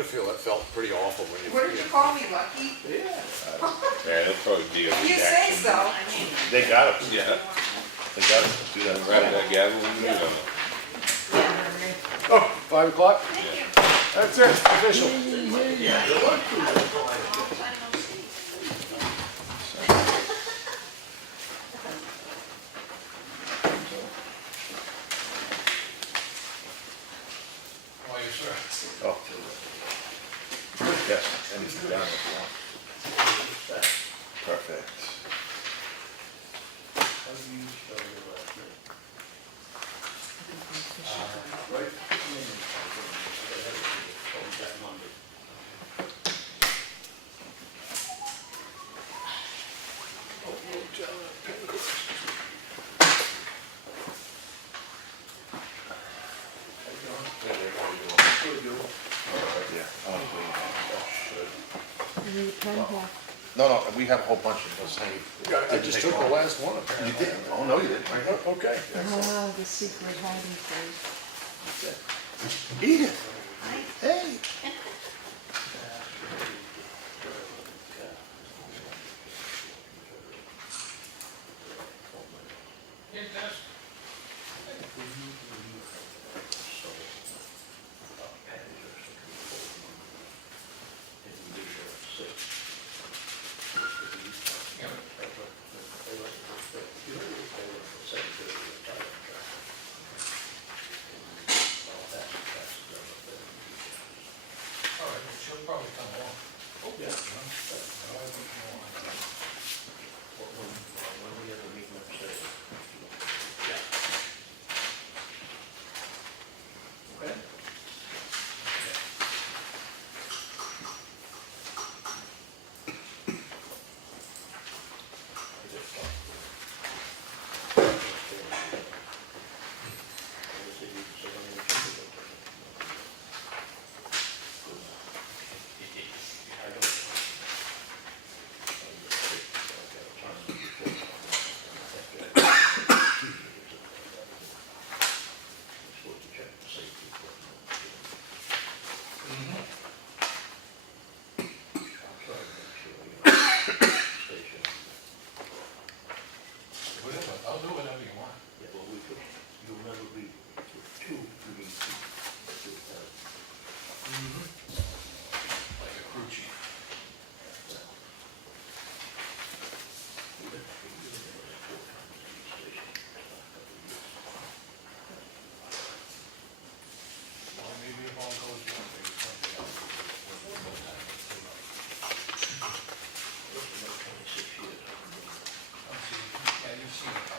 gotta feel that felt pretty awful when you. What did you call me, Lucky? Yeah. Yeah, it'll probably be a You say reaction. so. They got it. Yeah. They got it. Do that. Grab that gavel and move on it. Oh, 5 o'clock? Thank you. That's it, official. Yeah, good luck. Oh, yes, sir. Oh. Yes, and it's down if you want. Perfect. Yeah. No, no, we have a whole bunch of those same. I just took the last one You apparently. did? Oh, no, you didn't. Okay. Oh, the secret hiding place. Edith. Hey. She'll probably come along. Oh, yeah. Whatever, I'll do whatever you want. Like a crew chief. Well, maybe if all goes well, maybe something else. I'll see. Yeah, you've seen it.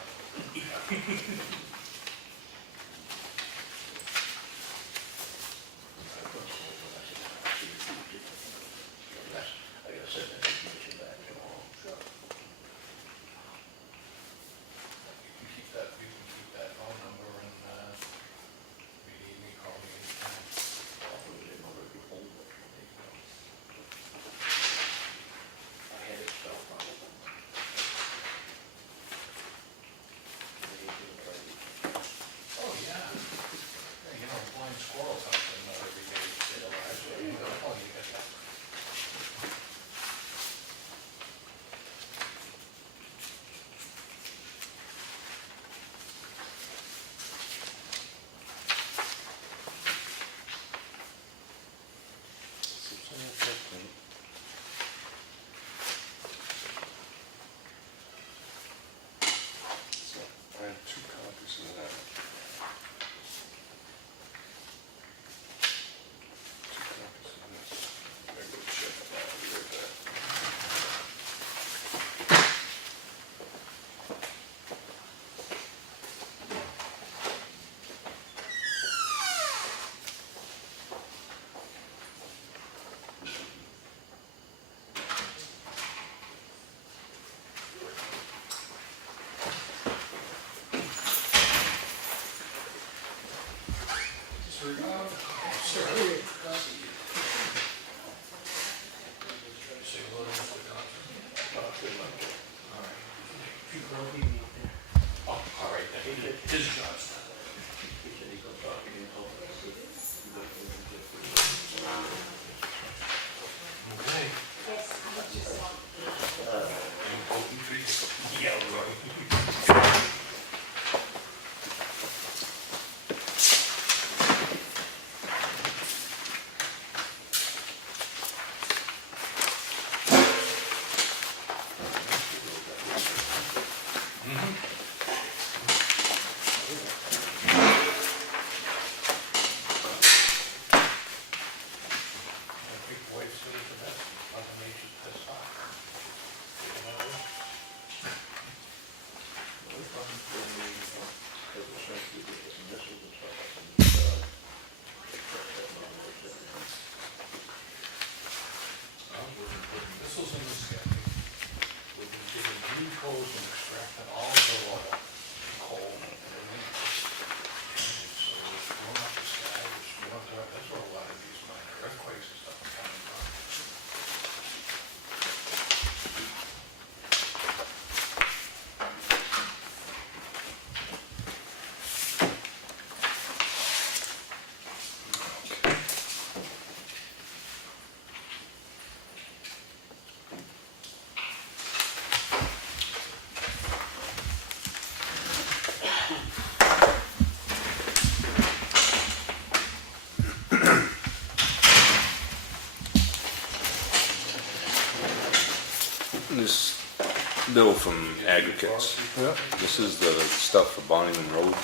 bill from aggregates. Yeah. This is the stuff for Bonnyman Road.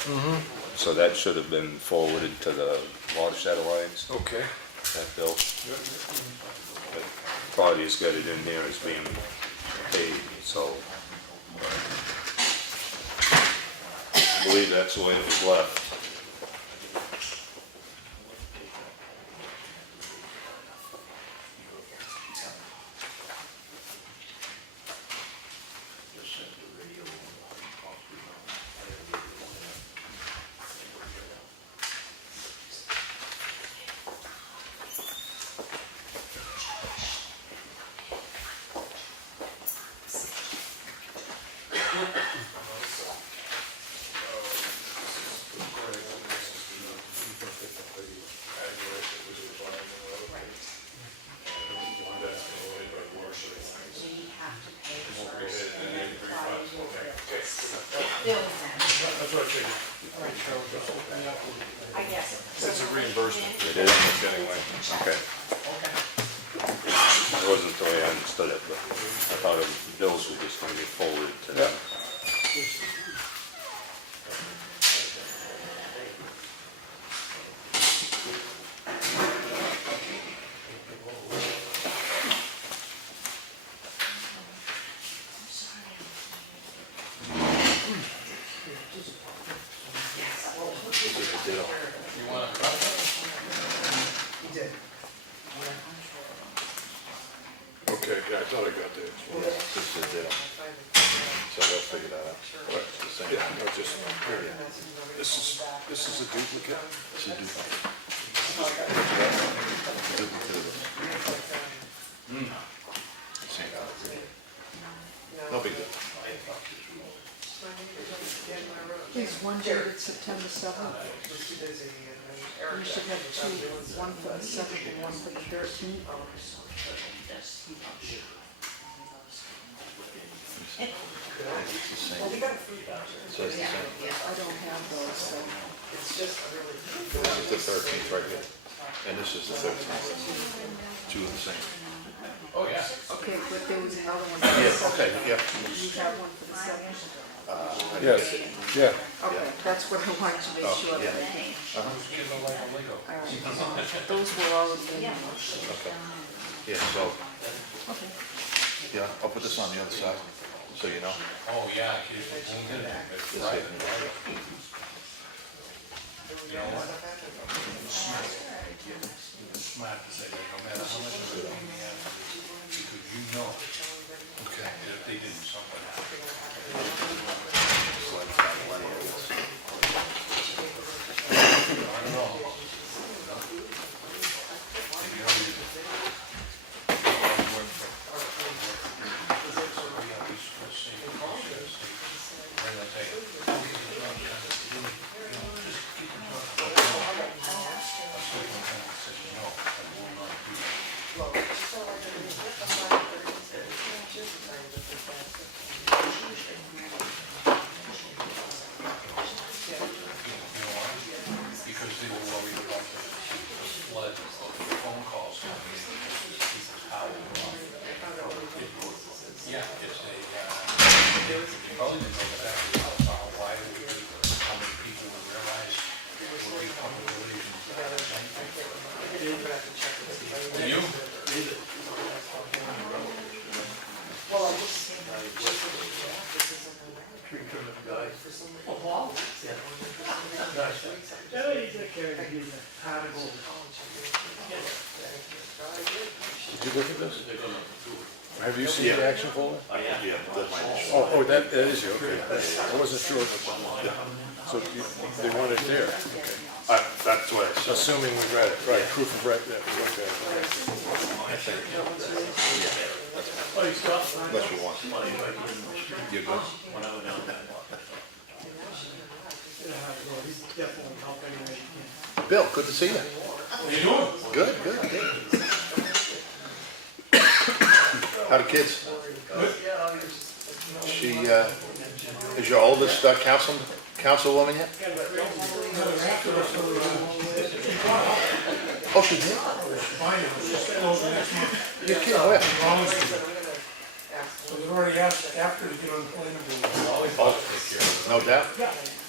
So that should have been forwarded to the Watershed Alliance, Okay. that bill. But Claudia's got it in there as being paid, so. I believe that's the way it was left. That's what I figured. It's a reimbursement. It is, anyway, okay. It wasn't the way I understood it, but I thought the bills were just gonna be forwarded to them. Okay, yeah, I thought I got that. This is a deal. So they'll figure that out. It's the same. Yeah, no, just, this is a duplicate? It's a duplicate. Duplicate of this. Same. No big deal. There's one dated September 7th. You should have two, one for the 7th and one for the 13th. It's the same. So it's the same. I don't have those, so. This is the 13th right here. And this is the 13th. Two of the same. Oh, yeah. Okay, but there was another one for the Yeah, 7th. okay, yeah. You have one for the 7th? Yes, yeah. Okay, that's what I wanted to make sure that I did. All right, those were already in there. Okay. Yeah, so, Okay. yeah, I'll put this on the other side, so you know. Oh, yeah, kids were tuned in. It's This right. is- You know what? It's smart to say that no matter how much of it we have, because you know Okay. that if they didn't, something happened. I don't know. Maybe I'll use it. Work for- we have this same process. And I say, just keep it because they were worried about the flood of phone calls coming in, people's power. Yeah, it's a, you probably didn't know that, why it would be, how many people would realize it would be probability. Do you? Did you look at this? Have you seen the action folder? Yeah, that's my initial. Oh, that is you, okay. I wasn't sure. So they want it there, That's what I said. assuming we read it, right, proof of read, yeah, okay. Unless you want. You're good? Bill, good to see you. How you doing? Good, good, good. How the kids? She, is your oldest councilwoman yet? Oh, she did? You're kidding, where? was already asked after to get on the planning board. No doubt.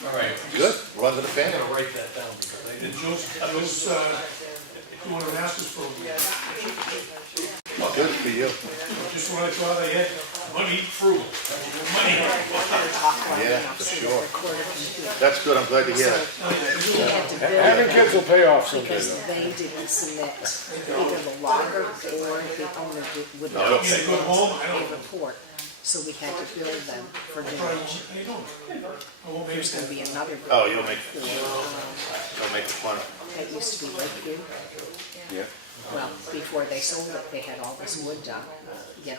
All right. Good, runs in the I'm family. gonna write that down because I And didn't. Joe's doing a master's program. Good for you. Just when I thought I had money frugal. Money. Yeah, for sure. That's good, I'm glad to hear that. We had to bill Having kids will pay off someday because though. they didn't submit either the logger or the owner would No, not okay. Need to go home, I a don't. report. So we had to bill them for damage. I don't. I won't make There's gonna be another bill. Oh, you'll make for, the fun. that used to be Lakeview. Yeah. Well, before they sold it, they had all this wood done,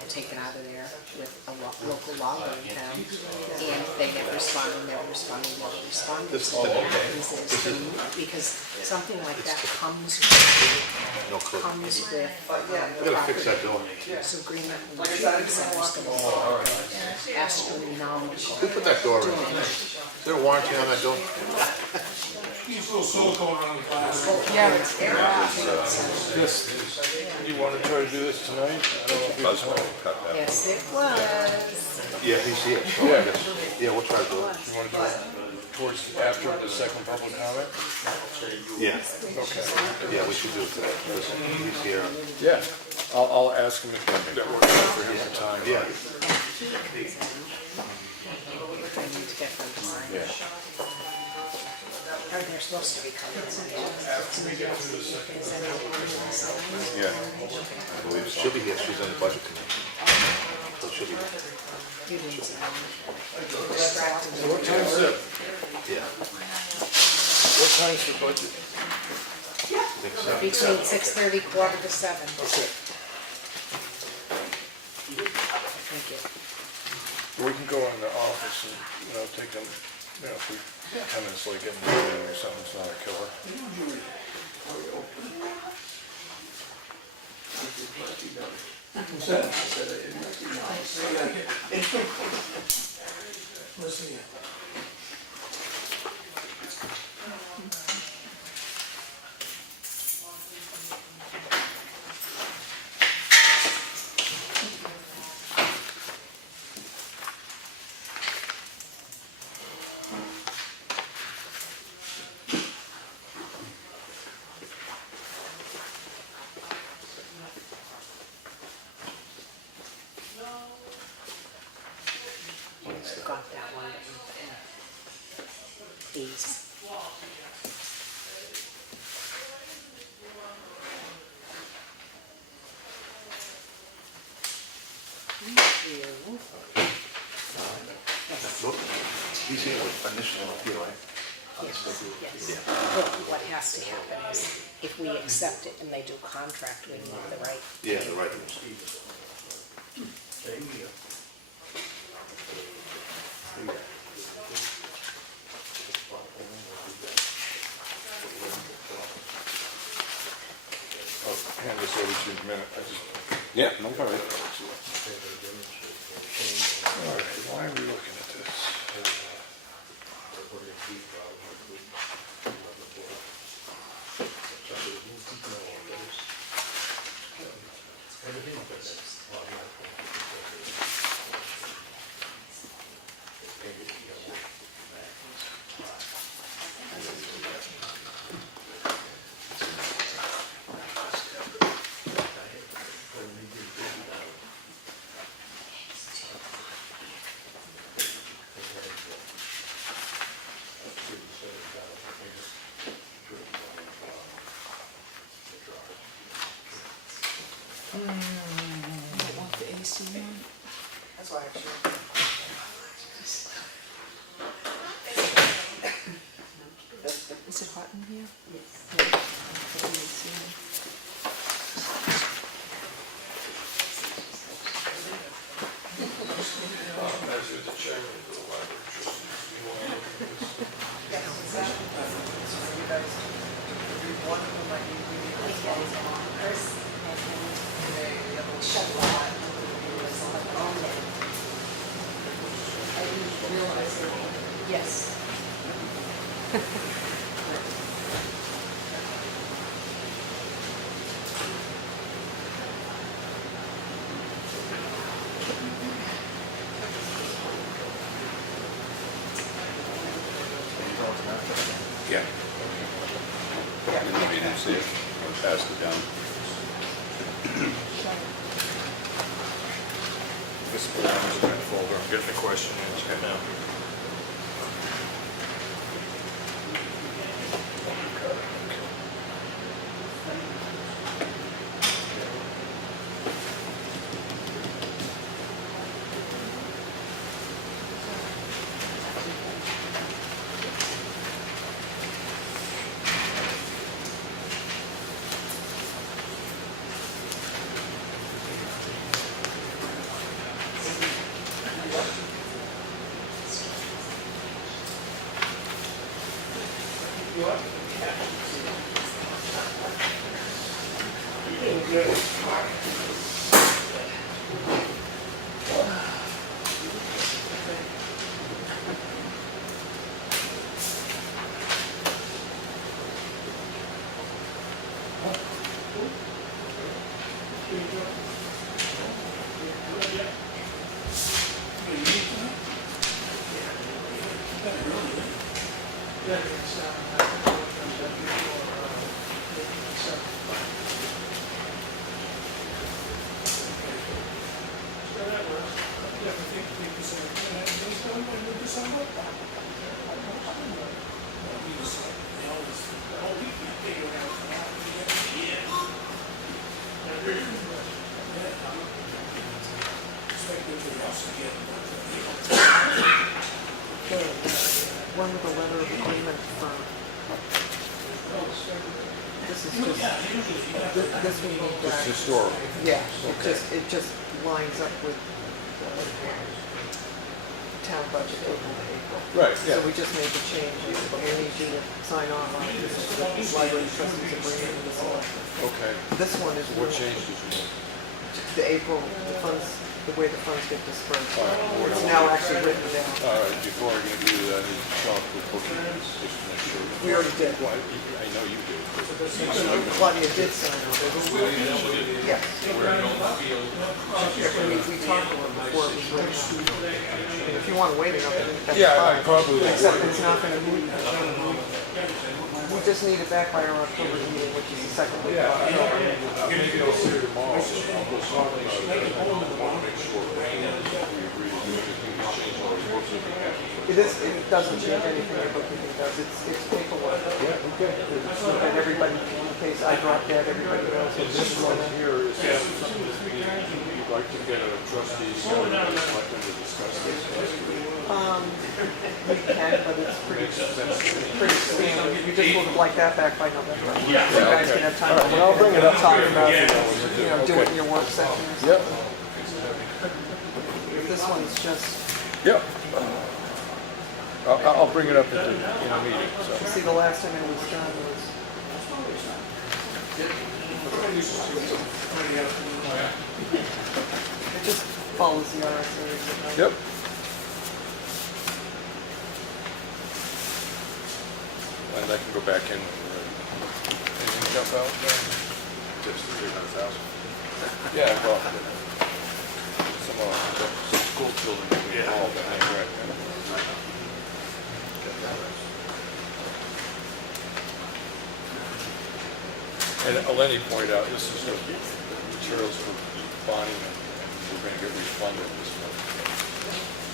taken out of there with a local logger in town. And they never responded. This is So what the- happens is, because something like that comes No clue. with. We gotta fix that door. So Greenland and the Treatment Center's gonna be astronomical. Who put that door in? Is there a warranty on that door? He's a little silicone around the glass. Yeah, it's This, you wanna try to do this tonight? I don't know if Buzz you will cut that. Yes, it was. Yeah, he's here. So I guess- Yeah, we'll try to do it. wanna do it towards, after the second public comment? Yeah, Okay. yeah, we should do it today. Listen, he's here. Yeah, I'll ask him if that works out for him for time. Yeah. I need to get them to sign it. Yeah. Or they're supposed to be coming. Yeah. I believe so. She'll be here, she's on the budget committee. So she'll be here. You didn't sign it. What time's it? Yeah. What time's the budget? I think so. Between 6:30, 6:45. Okay. Thank you. We can go in the office and, take them, if we come in, like getting a meeting or something, it's not a killer. Listen here. Got that one. These. Thank you. Look, he's here with initial appeal, right? Yes. Well, what has to happen is if we accept it and they do contract, we need the right. Yeah, the right. Hand this over to you in a minute. Yeah, no problem. All right, why are we looking at this? want the AC one. That's why I Is it hot in here? passed it down. This is what I'm trying to folder, I'm getting the question answered now. One with a letter of agreement for, this is just, this we need It's back. historical. Yeah, Okay. it just lines up with the town budget April to April. Right, So we just made the changes, but we need you to sign off on this, library trustees agreement with the selectmen. Okay. This one is What change did you make? the April, the funds, the way the funds get dispersed. All right. It's now actually written down. All right, before I get to that, I need to talk with Bookie, just to make sure. We already did. Well, I know you did. Claudia did sign off. Yes. We talked to her before it was written out. And if you want to wait another week, that's Yeah, I fine. probably. Except it's not gonna be, we just need it back by our October meeting, which is the second week of October. Maybe I'll see her tomorrow, so I'll go talk about it. I want to make sure we agree to change all those books if we have to. It doesn't change anything your bookkeeping does, it's paperwork. Yeah, okay. And everybody, in case I drop dead, everybody knows. And this one here is something that you'd like to get a trustee, so I'd like them to discuss this. We can, but it's pretty standard. You just move it like that back by November. So you guys can have time to look I'll bring it up. talk about it, do it in your work session or something. Yep. This one's just, Yep. I'll bring it up in a meeting, so. see, the last time it was done was. It just follows the RSA. Yep. And I can go back in. Anything jump out there? Just 300,000. Yeah, well, some school children will be involved in that, right? And Eleni pointed out, this is the materials for bonding, and we're gonna get refunded this month.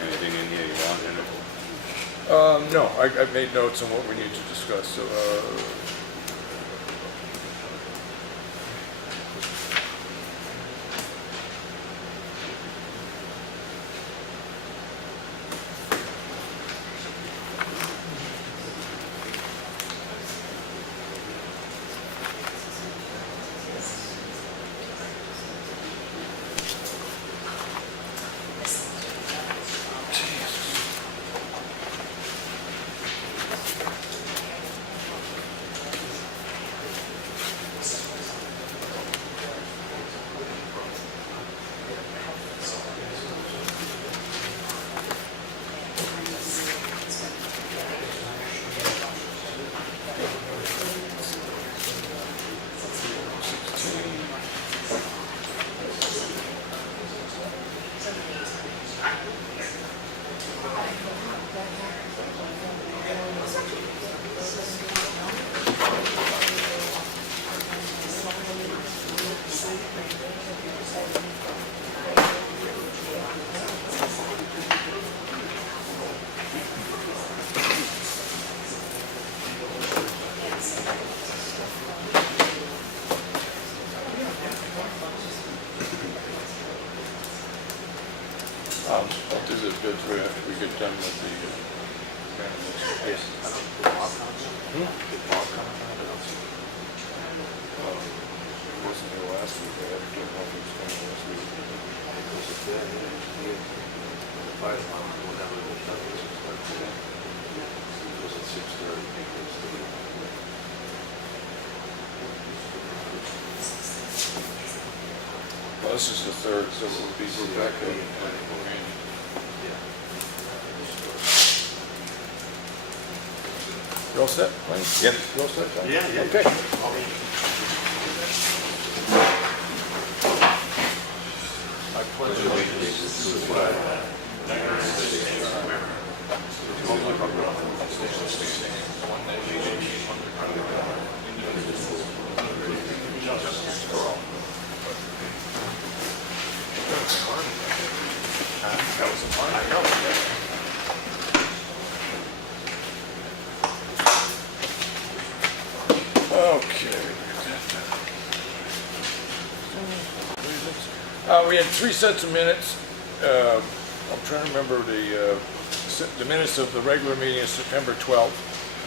Anything in here you want in it? No, I made notes on what we need to discuss, so, the bids we get done with the. Yes. Wasn't here last week, I had to get one that's coming this week. Because if they're here, the fire department will never get done, because it's 6:30. Well, this is the third, so we'll be Rebecca and Randy. You all set, Wayne? Yep. You all set, Tom? Yeah. Okay. I pledge allegiance to the flag of the United States of America, to the republic for which it stands, one nation, under God, indivisible, with liberty and justice for all. That was a fun. I know. Okay. We had 3 sets of minutes. I'm trying to remember the minutes of the regular meeting of September 12th.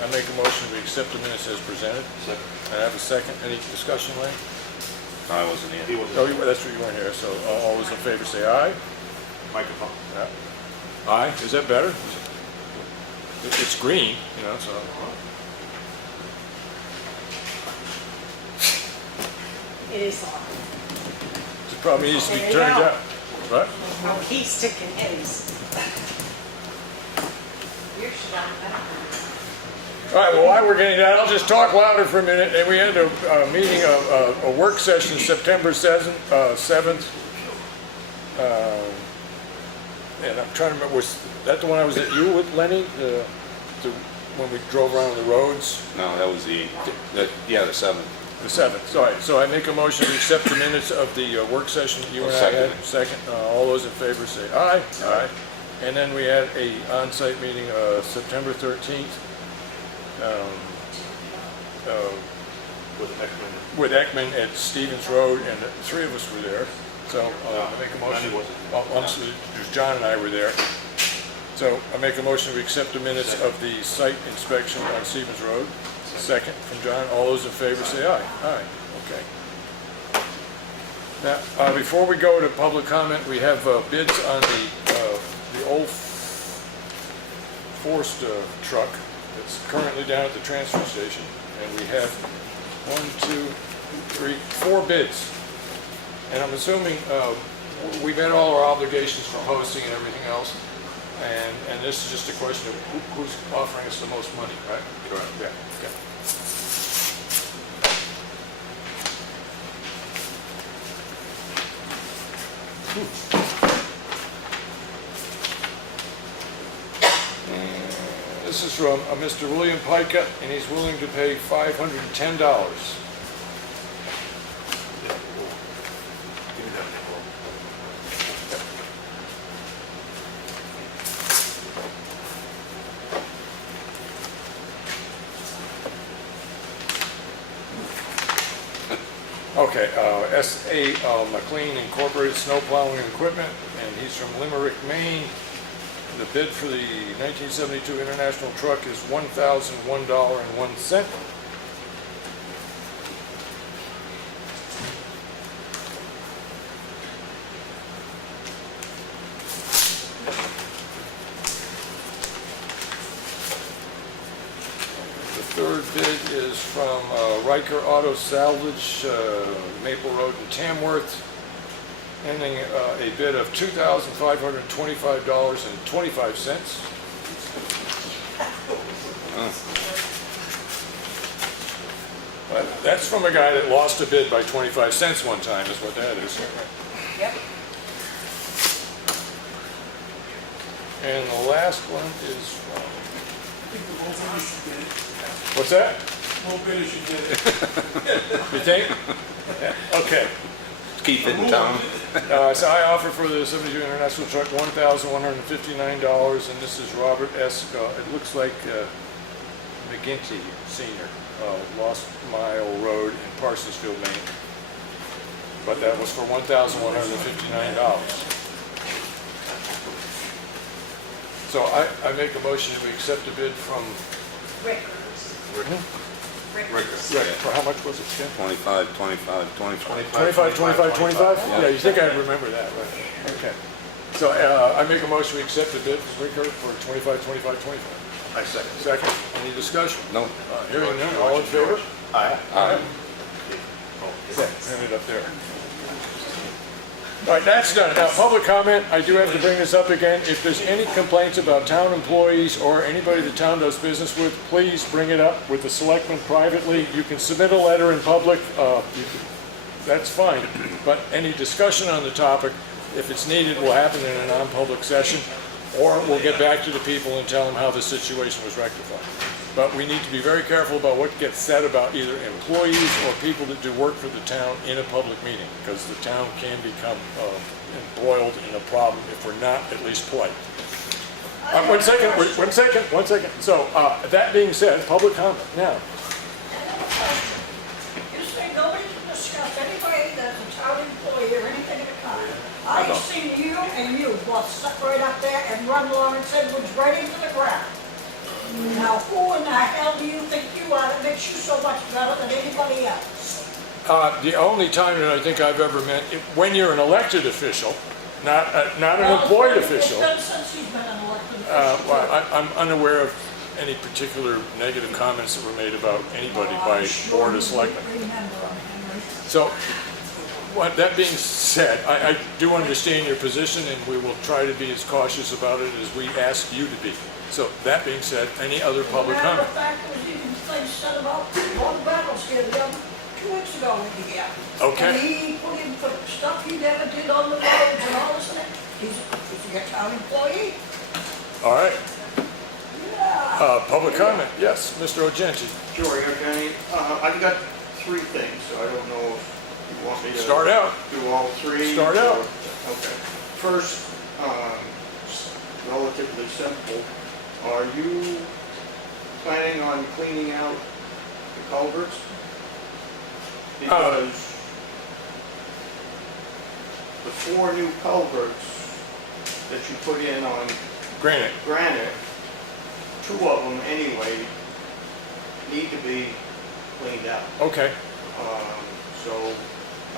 I make a motion to accept the minutes as presented. Second. I have a second. Any discussion, Lane? I wasn't here. He wasn't. Oh, that's what you weren't here. So all those in favor say aye. Microphone. Yeah. Aye. Is that better? It's green, you know, so. It is on. It probably needs to be There you turned go. down. What? Oh, he's sticking his. You should have that. All right, well, while we're getting that, I'll just talk louder for a minute. And we had a meeting, a work session September 7th. And I'm trying to remember, was that the one I was at you with, Lenny? When we drove around the roads? No, that was the 7th. The 7th, all right. So I make a motion to accept the minutes of the work session that you and I had. Second. All those in favor say aye. Aye. And then we had a on-site meeting, September 13th. With Ekman at Stevens Road, and the 3 of us were there. So I make a motion. There's John and I were there. So I make a motion to accept the minutes of the site inspection on Stevens Road. Second from John. All those in favor say aye. Aye. Okay. Now, before we go to public comment, we have bids on the old Forced truck that's currently down at the transfer station, and we have 4 bids. And I'm assuming we met all our obligations for posting and everything else, and this is just a question of who's offering us the most money, right? Correct. Yeah. Okay. This is from Mr. William Pica, and he's willing to pay $510. Okay, S.A. McLean Incorporated Snow Plowing Equipment, and he's from Limerick, Maine. The bid for the 1972 International truck is $1,001.01. The third bid is from Riker Auto Salvage, Maple Road in Tamworth, ending a bid of $2,525.25. But that's from a guy that lost a bid by 25 cents one time, is what that is. Yep. And the last one is from... What's that? No bidder should get it. You think? Yeah. Okay. Keep it in town. So I offer for the 72 International truck $1,159, and this is Robert S. It looks like McGinty Sr., Lost Mile Road in Parsonsfield, Maine. But that was for $1,159. So I make a motion to accept a bid from Rick. Rick. For how much was it, Ken? 25, 25, 25. 25, 25, 25? Yeah. Yeah, you think I'd remember that, right? Okay. So I make a motion to accept the bid from Rick for 25, 25, 25. I second. Second, any discussion? No. Hearing none, all in favor? Aye. Aye. Hand it up there. All right, that's done. Now, public comment, I do have to bring this up again. If there's any complaints about town employees or anybody the town does business with, please bring it up with the selectmen privately. You can submit a letter in public, that's fine. But any discussion on the topic, if it's needed, will happen in a non-public session, or we'll get back to the people and tell them how the situation was rectified. But we need to be very careful about what gets said about either employees or people that do work for the town in a public meeting, because the town can become embroiled in a problem if we're not at least polite. One second. So, that being said, public comment now. You say nobody can discuss anybody that's a town employee or anything in the town. I've seen you and you both stuck right up there and run Lawrence Edwards right into the ground. Now, who in the hell do you think you are that makes you so much better than anybody else? The only time that I think I've ever met, when you're an elected official, not an employed official. It's been since he's been an elected official. Well, I'm unaware of any particular negative comments that were made about anybody by Board of Selectmen. Remember him, Henry. So, that being said, I do understand your position, and we will try to be as cautious about it as we ask you to be. So, that being said, any other public Matter comment? of fact, there was even things said about one battles here the other 2 weeks ago in here. Okay. And he put in for stuff he never did on the roads and all this thing. He's a town employee. All right, Yeah. public comment, yes, Mr. Ogenti. Sure, Your County. I've got 3 things, so I don't know if you want me to Start out. do all 3. Start out. Okay. First, relatively simple. Are you planning on cleaning out the culverts? Because the 4 new culverts that you put in on Granite. granite, 2 of them anyway, need to be cleaned out. Okay, So,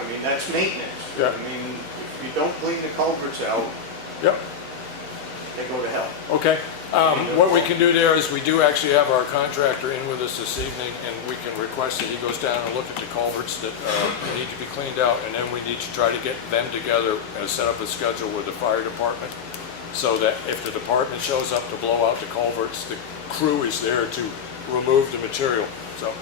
I mean, that's maintenance. Yeah. I mean, if you don't clean the culverts out, yep. they go to hell. Okay, what we can do there is we do actually have our contractor in with us this evening, and we can request that he goes down and look at the culverts that need to be cleaned out, and then we need to try to get them together and set up a schedule with the fire department, so that if the department shows up to blow out the culverts, the crew is there to remove the material. So,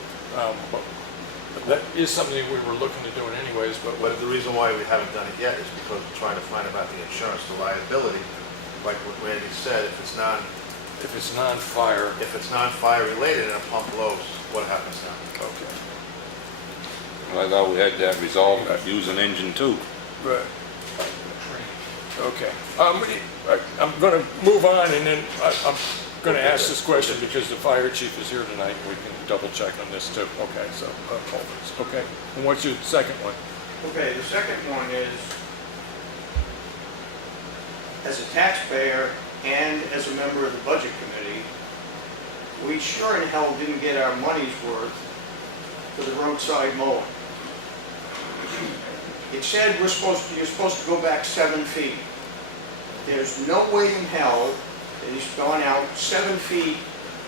but that is something we were looking to doing anyways, but But the reason why we haven't done it yet is because we're trying to find about the insurance, the liability. Like what Randy said, if it's non-fire. non-fire related and a pump blows, what happens now? Okay. Well, I thought we had that resolved using engine 2. Right. Okay. I'm going to move on, and then I'm going to ask this question because the fire chief is here tonight, and we can double check on this too. Okay, so culverts. Okay. And what's your second one? Okay, the second one is, as a taxpayer and as a member of the budget committee, we sure in hell didn't get our money's worth for the roadside mowing. It said you're supposed to go back 7 feet. There's no way in hell that he's gone out 7 feet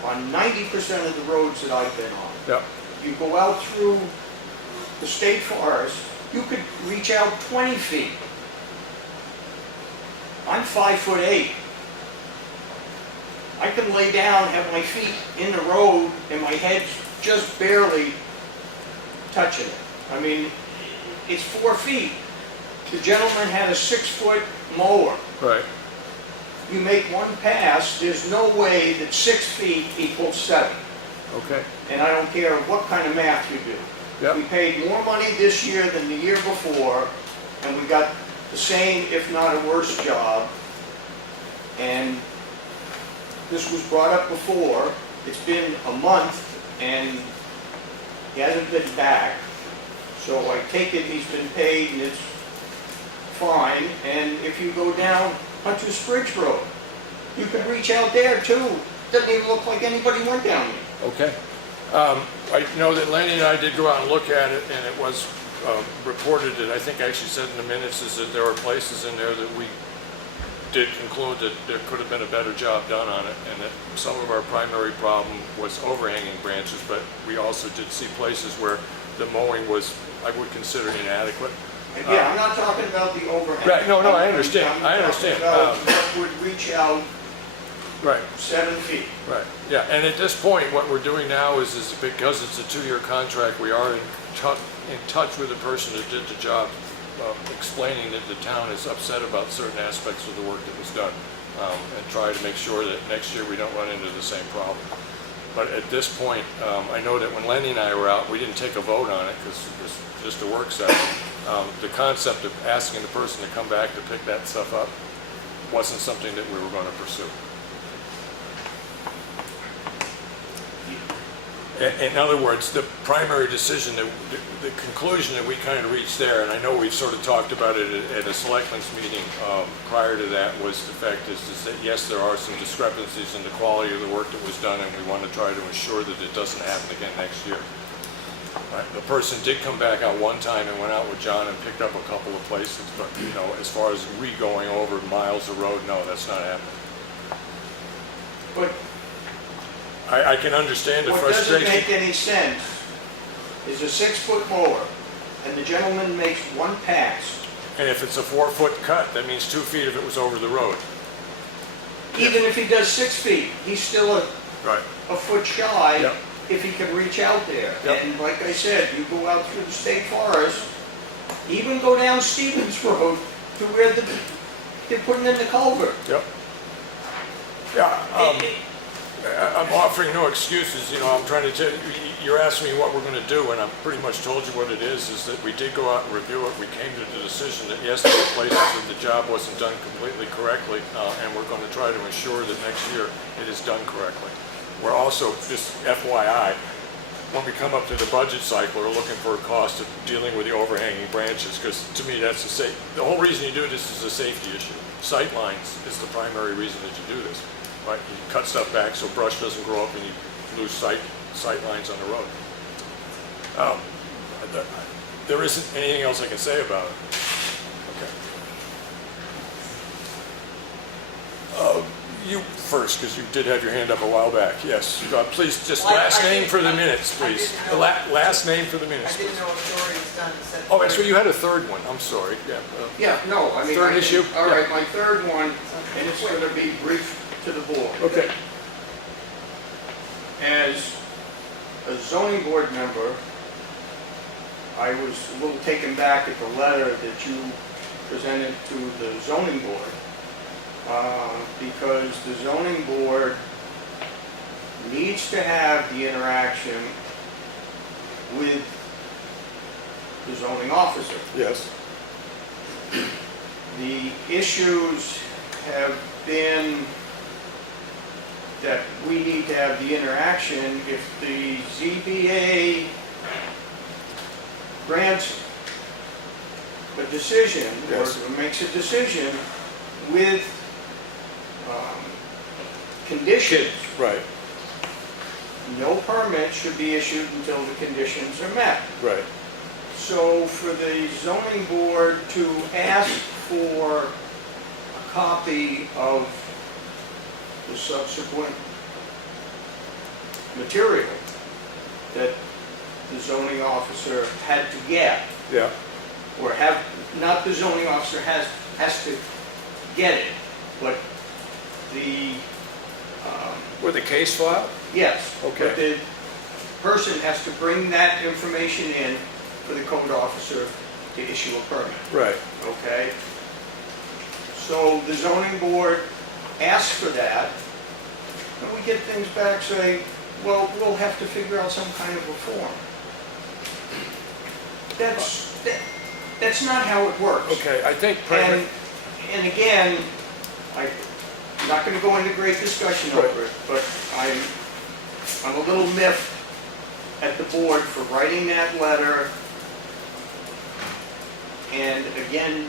on 90% of the roads that I've been on. Yeah. You go out through the state forest, you could reach out 20 feet. I'm 5'8". I can lay down, have my feet in the road, and my head's just barely touching it. I mean, it's 4 feet. The gentleman had a 6-foot mower. Right. You make one pass, there's no way that 6 feet equals 7. Okay. And I don't care what kind of math you do. Yep. We paid more money this year than the year before, and we got the same, if not a worse job. And this was brought up before. It's been a month, and he hasn't been back. So I take it he's been paid, and it's fine. And if you go down Hunter's Bridge Road, You could reach out there too. Doesn't even look like anybody went down there. Okay. I know that Lanny and I did go out and look at it, and it was reported that I think actually said in the minutes is that there were places in there that we did conclude that there could have been a better job done on it, and that some of our primary problem was overhanging branches, but we also did see places where the mowing was, I would consider, inadequate. Yeah, I'm not talking about the overhang. Right, no, I understand, I understand. I'm talking about what would reach out Right. 7 feet. Right, yeah, and at this point, what we're doing now is because it's a 2-year contract, we are in touch with the person that did the job, explaining that the town is upset about certain aspects of the work that was done, and try to make sure that next year we don't run into the same problem. But at this point, I know that when Lenny and I were out, we didn't take a vote on it because it was just a work session. The concept of asking the person to come back to pick that stuff up wasn't something that we were going to pursue. In other words, the primary decision, the conclusion that we kind of reached there, and I know we've sort of talked about it at a selectmen's meeting prior to that, was the fact is that yes, there are some discrepancies in the quality of the work that was done, and we want to try to ensure that it doesn't happen again next year. The person did come back out one time and went out with John and picked up a couple of places, but you know, as far as re-going over miles of road, no, that's not happening. But I can understand the what frustration. doesn't make any sense is a 6-foot mower, and the gentleman makes one pass. And if it's a 4-foot cut, that means 2 feet if it was over the road. Even if he does 6 feet, he's still Right. a foot shy Yep. if he can reach out there. Yep. And like I said, you go out through the state forest, even go down Stevens Road to where they're putting in the culvert. Yep. Yeah, I'm offering no excuses, you know, I'm trying to tell you, you're asking me what we're going to do, and I've pretty much told you what it is that we did go out and review it. We came to the decision that yes, there were places that the job wasn't done completely correctly, and we're going to try to ensure that next year it is done correctly. We're also, just FYI, when we come up to the budget cycle, we're looking for a cost of dealing with the overhanging branches, because to me, that's the whole reason you do this is a safety issue. Sight lines is the primary reason that you do this. Right, you cut stuff back so brush doesn't grow up and you lose sight lines on the road. There isn't anything else I can say about it. Okay. You first, because you did have your hand up a while back. Yes, please, just last name for the minutes, please. Last name for the minutes. I didn't know if Dory was done. Oh, that's right, you had a third one, I'm sorry. Yeah. Yeah, no, I mean. Third issue? All right, my third one, and it's going to be brief to the board. Okay. As a zoning board member, I was a little taken back at the letter that you presented to the zoning board, because the zoning board needs to have the interaction with the zoning officer. Yes. The issues have been that we need to have the interaction if the ZBA grants a decision, Yes. or makes a decision with conditions. Right, No permit should be issued until the conditions are met. right. So for the zoning board to ask for a copy of the subsequent material that the zoning officer had to get, Yeah. or have, not the zoning officer has to get it, but the, With the case file? yes. Okay. But the person has to bring that information in for the code officer to issue a permit. Right. Okay? So the zoning board asks for that, and we get things back, say, well, we'll have to figure out some kind of a form. That's not how it works. Okay, I think. And again, I'm not going to go into great discussion over it, but I'm a little miffed at the board for writing that letter. And again,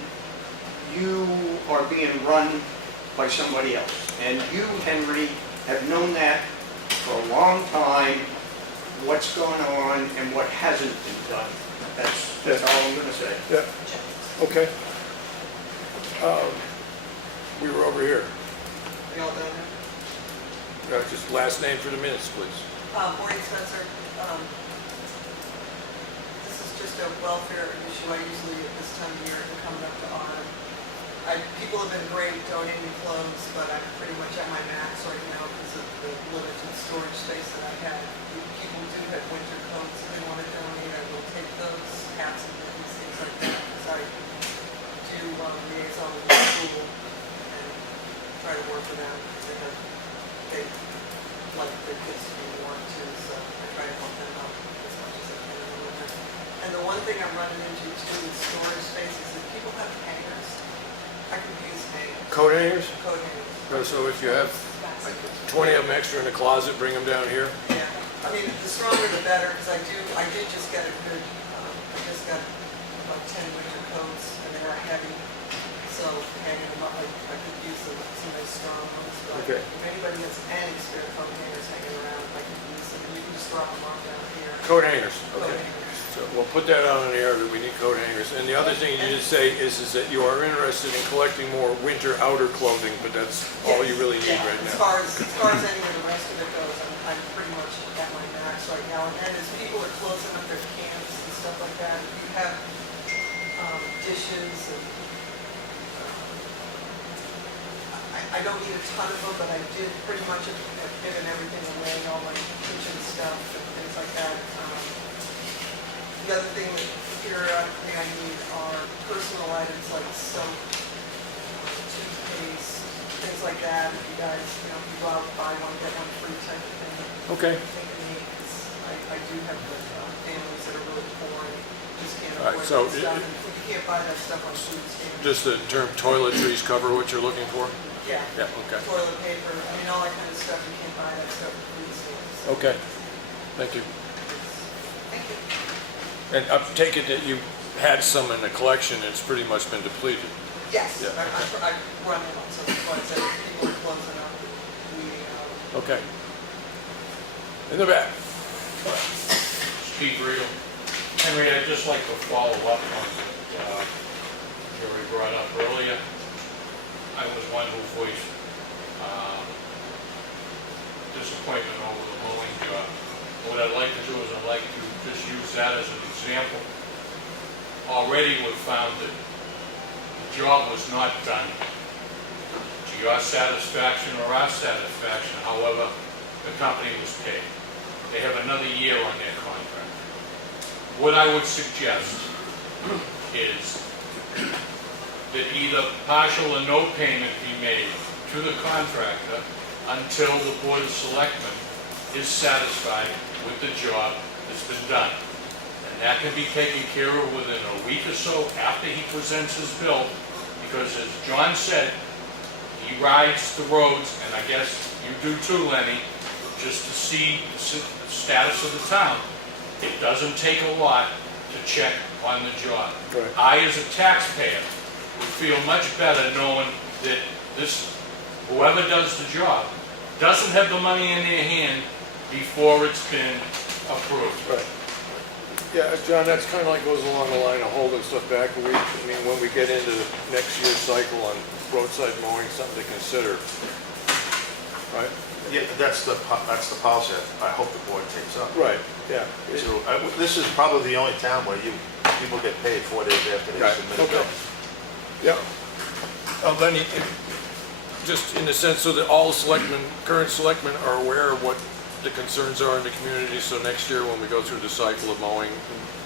you are being run by somebody else. And you, Henry, have known that for a long time, what's going on and what hasn't been done. That's all I'm gonna say. Yeah, okay. We were over here. You all done now? Just last name for the minutes, please. Maureen Spencer. This is just a welfare issue. I usually at this time of year am coming up to autumn. People have been great donating clothes, but I'm pretty much at my max right now because of the limited storage space that I have. People do have winter coats if they want to donate. I will take those, hats and mittens, things like that, because I do liaison with the school and try to work with them because they like their kids to be warm too, so I try to help them out as much as I can in the winter. And the one thing I'm running into too with storage space is that people have hangers. I can use hangers. Coat hangers? Coat hangers. So if you have 20 of them extra in the closet, bring them down here. Yeah, I mean, the stronger the better, because I did just get a good, I just got about 10 winter coats, and they are heavy, so hanging them up, I could use some nice strong ones, but Okay. if anybody has any spare coat hangers hanging around, I can use them, and you can just drop them off down here. Coat hangers, Coat okay. hangers. So we'll put that on the air that we need coat hangers. And the other thing you did say is that you are interested in collecting more winter outer clothing, but that's all you really need right As now. far as any of the rest of it goes, I'm pretty much at my max right now. And then as people are closing up their camps and stuff like that, if you have dishes and I don't need a ton of them, but I did pretty much have given everything away, all my kitchen stuff and things like that. The other thing that periodically I need are personal items like soap, toothpaste, things like that. If you guys, if you go out and buy one, get one free type of thing. Okay. Take a need, 'cause I do have families that are really poor and just can't All right, afford so that stuff. And you can't buy that stuff on food stamps. Just the term toiletries cover what you're looking for? Yeah. Yeah, okay. Toilet paper, I mean, all that kind of stuff, you can't buy that stuff on food stamps. Okay, thank you. Thank you. And I take it that you had some in the collection, it's pretty much been depleted. Yes, Yeah, I run them on, so that's why I said people are closing up, weeding out. Okay. In the back. Steve Regal. Henry, I'd just like to follow up on what Jerry brought up earlier. I was one who voiced disappointment over the mowing job. What I'd like to do is I'd like to just use that as an example. Already we've found that the job was not done to your satisfaction or our satisfaction. However, the company was paid. They have another year on their contract. What I would suggest is that either partial or no payment be made to the contractor until the Board of Selectmen is satisfied with the job that's been done. And that can be taken care of within a week or so after he presents his bill, because as John said, he rides the roads, and I guess you do too, Lenny, just to see the status of the town. It doesn't take a lot to check on the job. Right. I, as a taxpayer, would feel much better knowing that whoever does the job doesn't have the money in their hand before it's been approved. Right. Yeah, John, that's kind of like goes along the line of holding stuff back a week. I mean, when we get into next year's cycle on roadside mowing, something to consider. Right? Yeah, that's the policy I hope the board takes up. Right, yeah. So, this is probably the only town where people get paid 4 days after they Right, submit a okay. bill. Yeah. Lenny, just in the sense so that all selectmen, current selectmen are aware of what the concerns are in the community, so next year when we go through the cycle of mowing,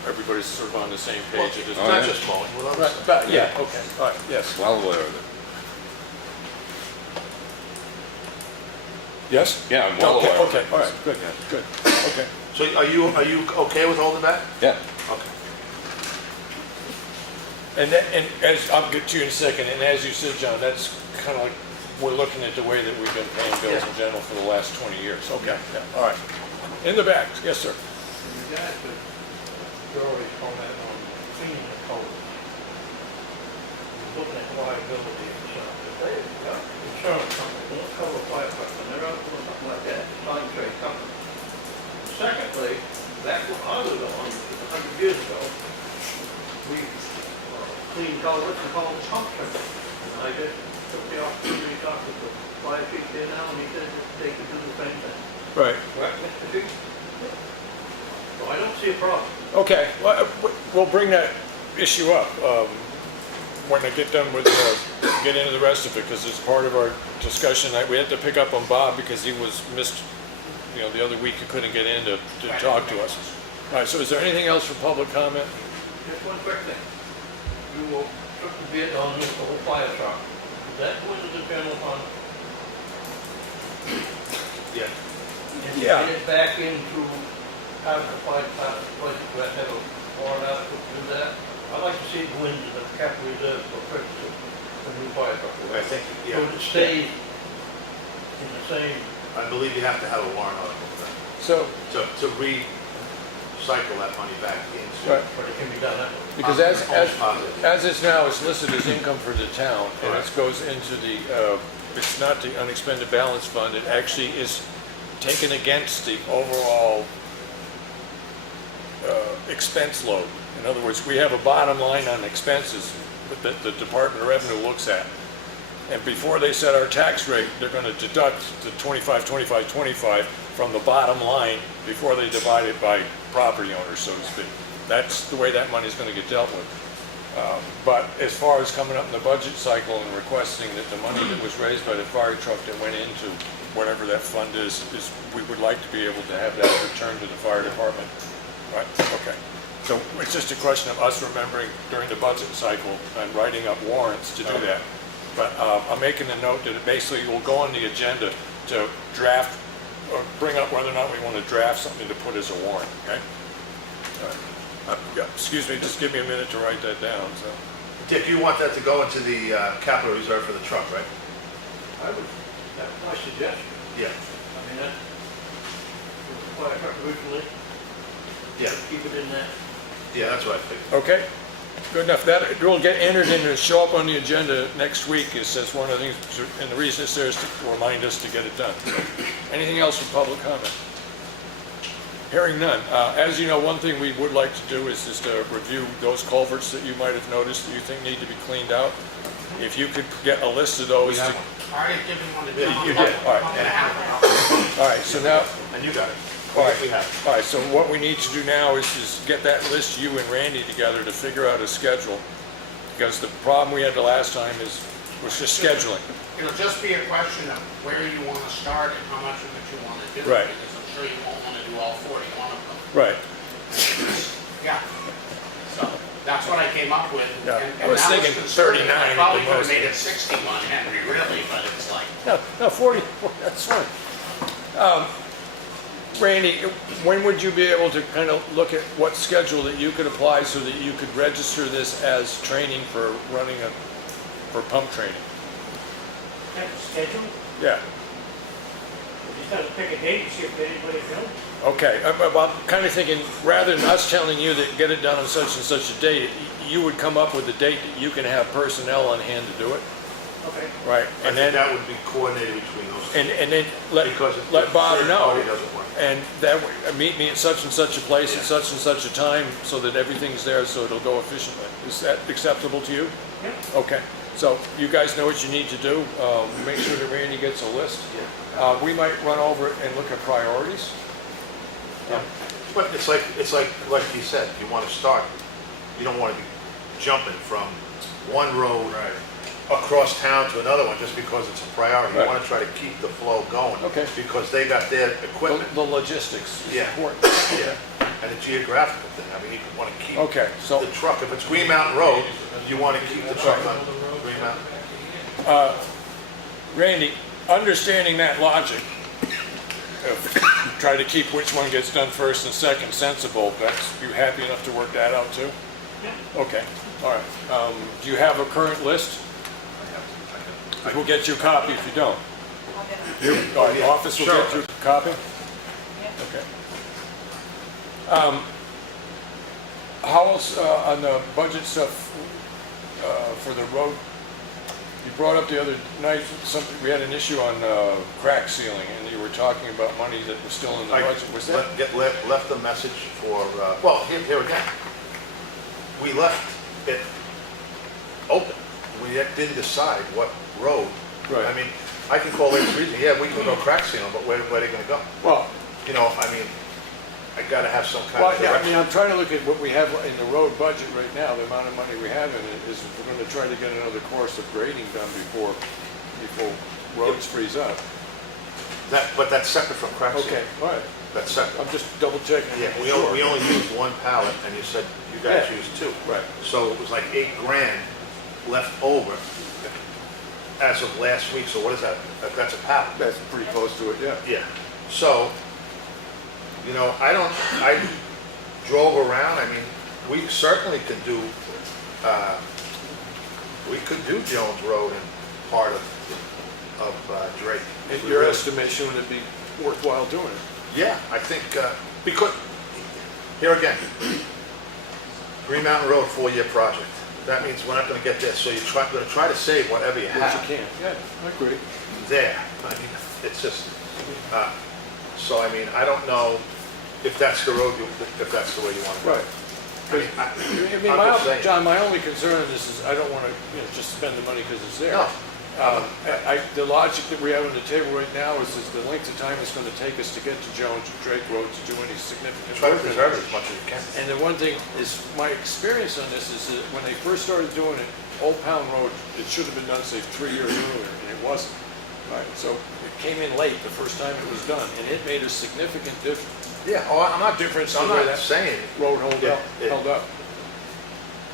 everybody's sort of on the same page at this Not time. just mowing, with other Right, stuff. but, yeah, okay, all right, yes. Well aware of it. Yes? Yeah, I'm well Okay, aware of okay, it. all right, good, good, okay. So are you okay with holding back? Yeah. Okay. And as, I'll get to you in a second, and as you said, John, that's kind of like, we're looking at the way that we've been paying bills in general for the last 20 years. Okay, yeah, all right. In the back, yes, sir. You guys could thoroughly comment on cleaning the code. looking at liability and stuff. If they, insurance company won't cover fire department, they're out doing something like that, time trade company. Secondly, back when I was on, 100 years ago, we cleaned culverts and called it pump trimming. And I just took the opportunity to talk to the fire chief there now, and he said that they could do the same thing. Right. Correct, Mr. Chief? So I don't see a problem. Okay, well, we'll bring that issue up when I get done with, get into the rest of it, because it's part of our discussion. We had to pick up on Bob because he was missed, the other week he couldn't get in to talk to us. All right, so is there anything else for public comment? Just one quick thing. You will took the bid on this whole fire truck. Is that going to the general fund? Yeah. And Yeah. get it back into having the fire department budget, do I have a warrant out to do that? I'd like to see it go into the capital reserve for purchase of a new fire truck. I think, So it stays in the same, I believe you have to have a warrant article for that. So, To recycle that money back into. right, but it can be done that way. because as it's now, it's listed as income for the town, and it Correct. goes into the, it's not the unexpended balance fund, it actually is taken against the overall expense load. In other words, we have a bottom line on expenses that the Department of Revenue looks at. And before they set our tax rate, they're going to deduct the 25, 25, 25 from the bottom line before they divide it by property owners, so to speak. That's the way that money's going to get dealt with. But as far as coming up in the budget cycle and requesting that the money that was raised by the fire truck that went into whatever that fund is we would like to be able to have that returned to the fire department. Right, okay. So it's just a question of us remembering during the budget cycle and writing up warrants to do that. But I'm making a note that it basically will go on the agenda to draft or bring up whether or not we want to draft something to put as a warrant, okay? All right. Yeah, excuse me, just give me a minute to write that down, so. Dick, you want that to go into the capital reserve for the truck, right? That's my suggestion. Yeah. I mean, that, the fire truck originally, Yeah, keep it in there. yeah, that's what I figured. Okay, good enough. That will get entered in and show up on the agenda next week. It says one of the things, and the reason it's there is to remind us to get it done. Anything else for public comment? Hearing none. As you know, one thing we would like to do is just review those culverts that you might have noticed that you think need to be cleaned out. If you could get a list of those. Already given one to You did, all right. and a half. All right, so now, And you got it. all right, We have it. all right, so what we need to do now is get that list, you and Randy together, to figure out a schedule. Because the problem we had the last time was just scheduling. It'll just be a question of where you want to start and how much of it you want to do. Right. Because I'm sure you won't want to do all 41 of them. Right. Yeah. So that's what I came up with. Yeah, And I was that thinking concerning. 39 I at probably the could have most. made it 61, Henry, really, but it's like, No, 40, that's fine. Randy, when would you be able to kind of look at what schedule that you could apply so that you could register this as training for running for pump training? Have a schedule, Yeah, we just gotta pick a date and see if anybody's available. okay. I'm kind of thinking, rather than us telling you that get it done on such and such a date, you would come up with a date that you can have personnel on hand to do it, Okay. right? I And think then, that would be coordinated between those two. and then Because if let the Bob third know. party doesn't work. And that, meet me at such and such a place at such and such a time so that everything's there so it'll go efficiently. Is that acceptable to you? Yeah. Okay, so you guys know what you need to do. Make sure that Randy gets a list. We might run over it and look at priorities. But it's like you said, you want to start, you don't want to be jumping from one road across town to another one just because it's a priority. You Right. want to try to keep the flow going. Okay. Because they got their equipment. The logistics is Yeah. important. Yeah. And the geographical thing, I mean, you want to keep Okay, so the truck, if it's Green Mountain Road, you want to keep the truck on Green Mountain. Randy, understanding that logic, try to keep which one gets done first and second sensible, you happy enough to work that out too? Yeah. Okay, all right. Do you have a current list? We'll get you a copy if you don't. The office will get you a copy? Okay. How else, on the budget stuff, for the road, you brought up the other night, something, we had an issue on crack sealing, and you were talking about money that was still in the budget. Was that? Left a message for, well, here again. We left it open. We didn't decide what road. Right. I mean, I can call Lake Region, yeah, we can go crack seal, but where are they gonna go? Well, You know, I mean, I gotta have some kind well, of yeah, I direction. mean, I'm trying to look at what we have in the road budget right now, the amount of money we have in it, is we're gonna try to get another course of grading done before roads freeze up. But that's separate from crack seal. Okay, all right. That's separate. I'm just double checking. Yeah, we Sure. only used one pallet, and you said you guys Yeah. used two. Right. So it was like $8,000 left over as of last week, so what is that? That's a pallet. That's pretty close to it, yeah. Yeah, so, you know, I drove around, I mean, we certainly could do, we could do Jones Road and part of Drake. In your estimation, would it be worthwhile doing it? Yeah, I think, because, here again, Green Mountain Road, 4-year project. That means we're not gonna get there, so you're gonna try to save whatever you What have you can, yeah, I agree. there. I mean, it's just, so I mean, I don't know if that's the road, if that's the way you want to go. Right. I mean, I mean, I'm just saying. John, my only concern in this is I don't want to, just spend the money because it's there. No. The logic that we have on the table right now is the length of time it's going to take us to get to Jones and Drake Road to do any significant Try to work. preserve it as much as you can. And the one thing is, my experience on this is that when they first started doing it, Old Pound Road, it should have been done, say, 3 years earlier, and it wasn't. Right, so it came in late the first time it was done, and it made a significant difference. Yeah, I'm not Difference I'm in the way not that saying, road Yeah, held up.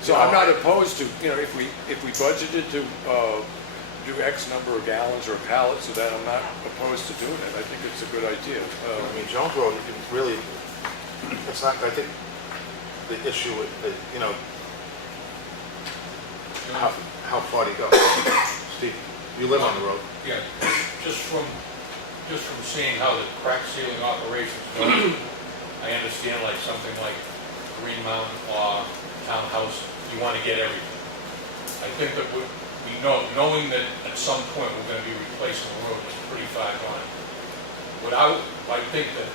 So You know, I'm not opposed to, if we budgeted to do X number of gallons or pallets of that, I'm not opposed to doing it. I think it's a good idea. I mean, Jones Road, you can really, it's not, I think, the issue with, how far do you go? Steve, you live on the road. Yeah, just from seeing how the crack sealing operations go, I understand like something like Green Mountain or Townhouse, you want to get everything. I think that we know, knowing that at some point we're going to be replacing the road, is pretty far gone. What I think that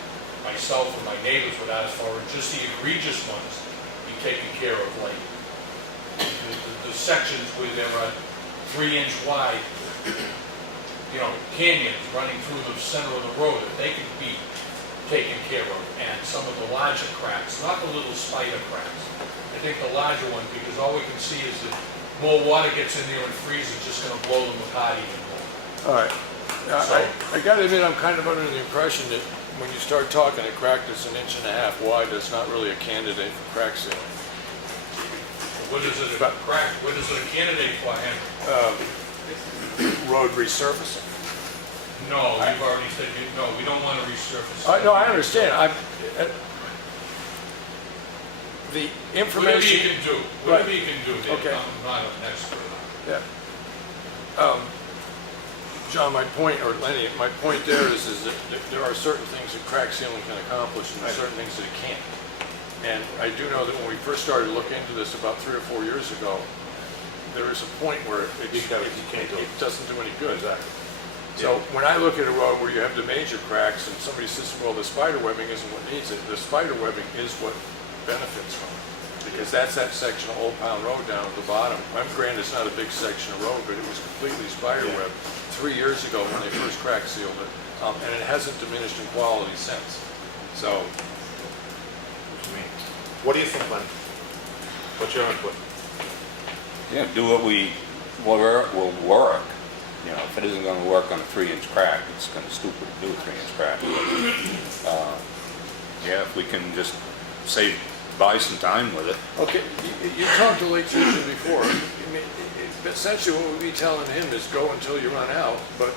myself and my neighbors would ask for are just the egregious ones be taken care of, like the sections where there are 3-inch wide, canyons running through the center of the road, that they could be taken care of, and some of the larger cracks, not the little spider cracks. I think the larger ones, because all we can see is that more water gets in there and freezes, just going to blow them apart even more. All right. I got to admit, I'm kind of under the impression that when you start talking a crack that's 1.5 inches wide, that's not really a candidate for crack sealing. What is it about crack? What is it a candidate for, Henry? Road resurfacing. No, you've already said no. We don't want to resurface. No, I understand. The Whatever information. you can do. Whatever you can do. Dave. Okay. I'm not an expert. Yeah. John, my point, or Lenny, my point there is that there are certain things that crack sealing can accomplish, and there are certain things that it can't. And I do know that when we first started looking into this about 3 or 4 years ago, there is a point where it doesn't do any good. Exactly. So when I look at a road where you have the major cracks and somebody says, well, the spider webbing isn't what needs it, the spider webbing is what benefits from it. Because that's that section of Old Pound Road down at the bottom. I'm granted it's not a big section of road, but it was completely spider webbed 3 years ago when they first crack sealed it. And it hasn't diminished in quality since. So. What do you think, Lenny? What's your input? Yeah, do what will work. If it isn't going to work on a 3-inch crack, it's kind of stupid to do a 3-inch crack. Yeah, if we can just buy some time with it. Okay, you talked to Lake Region before. I mean, essentially what we'd be telling him is go until you run out, but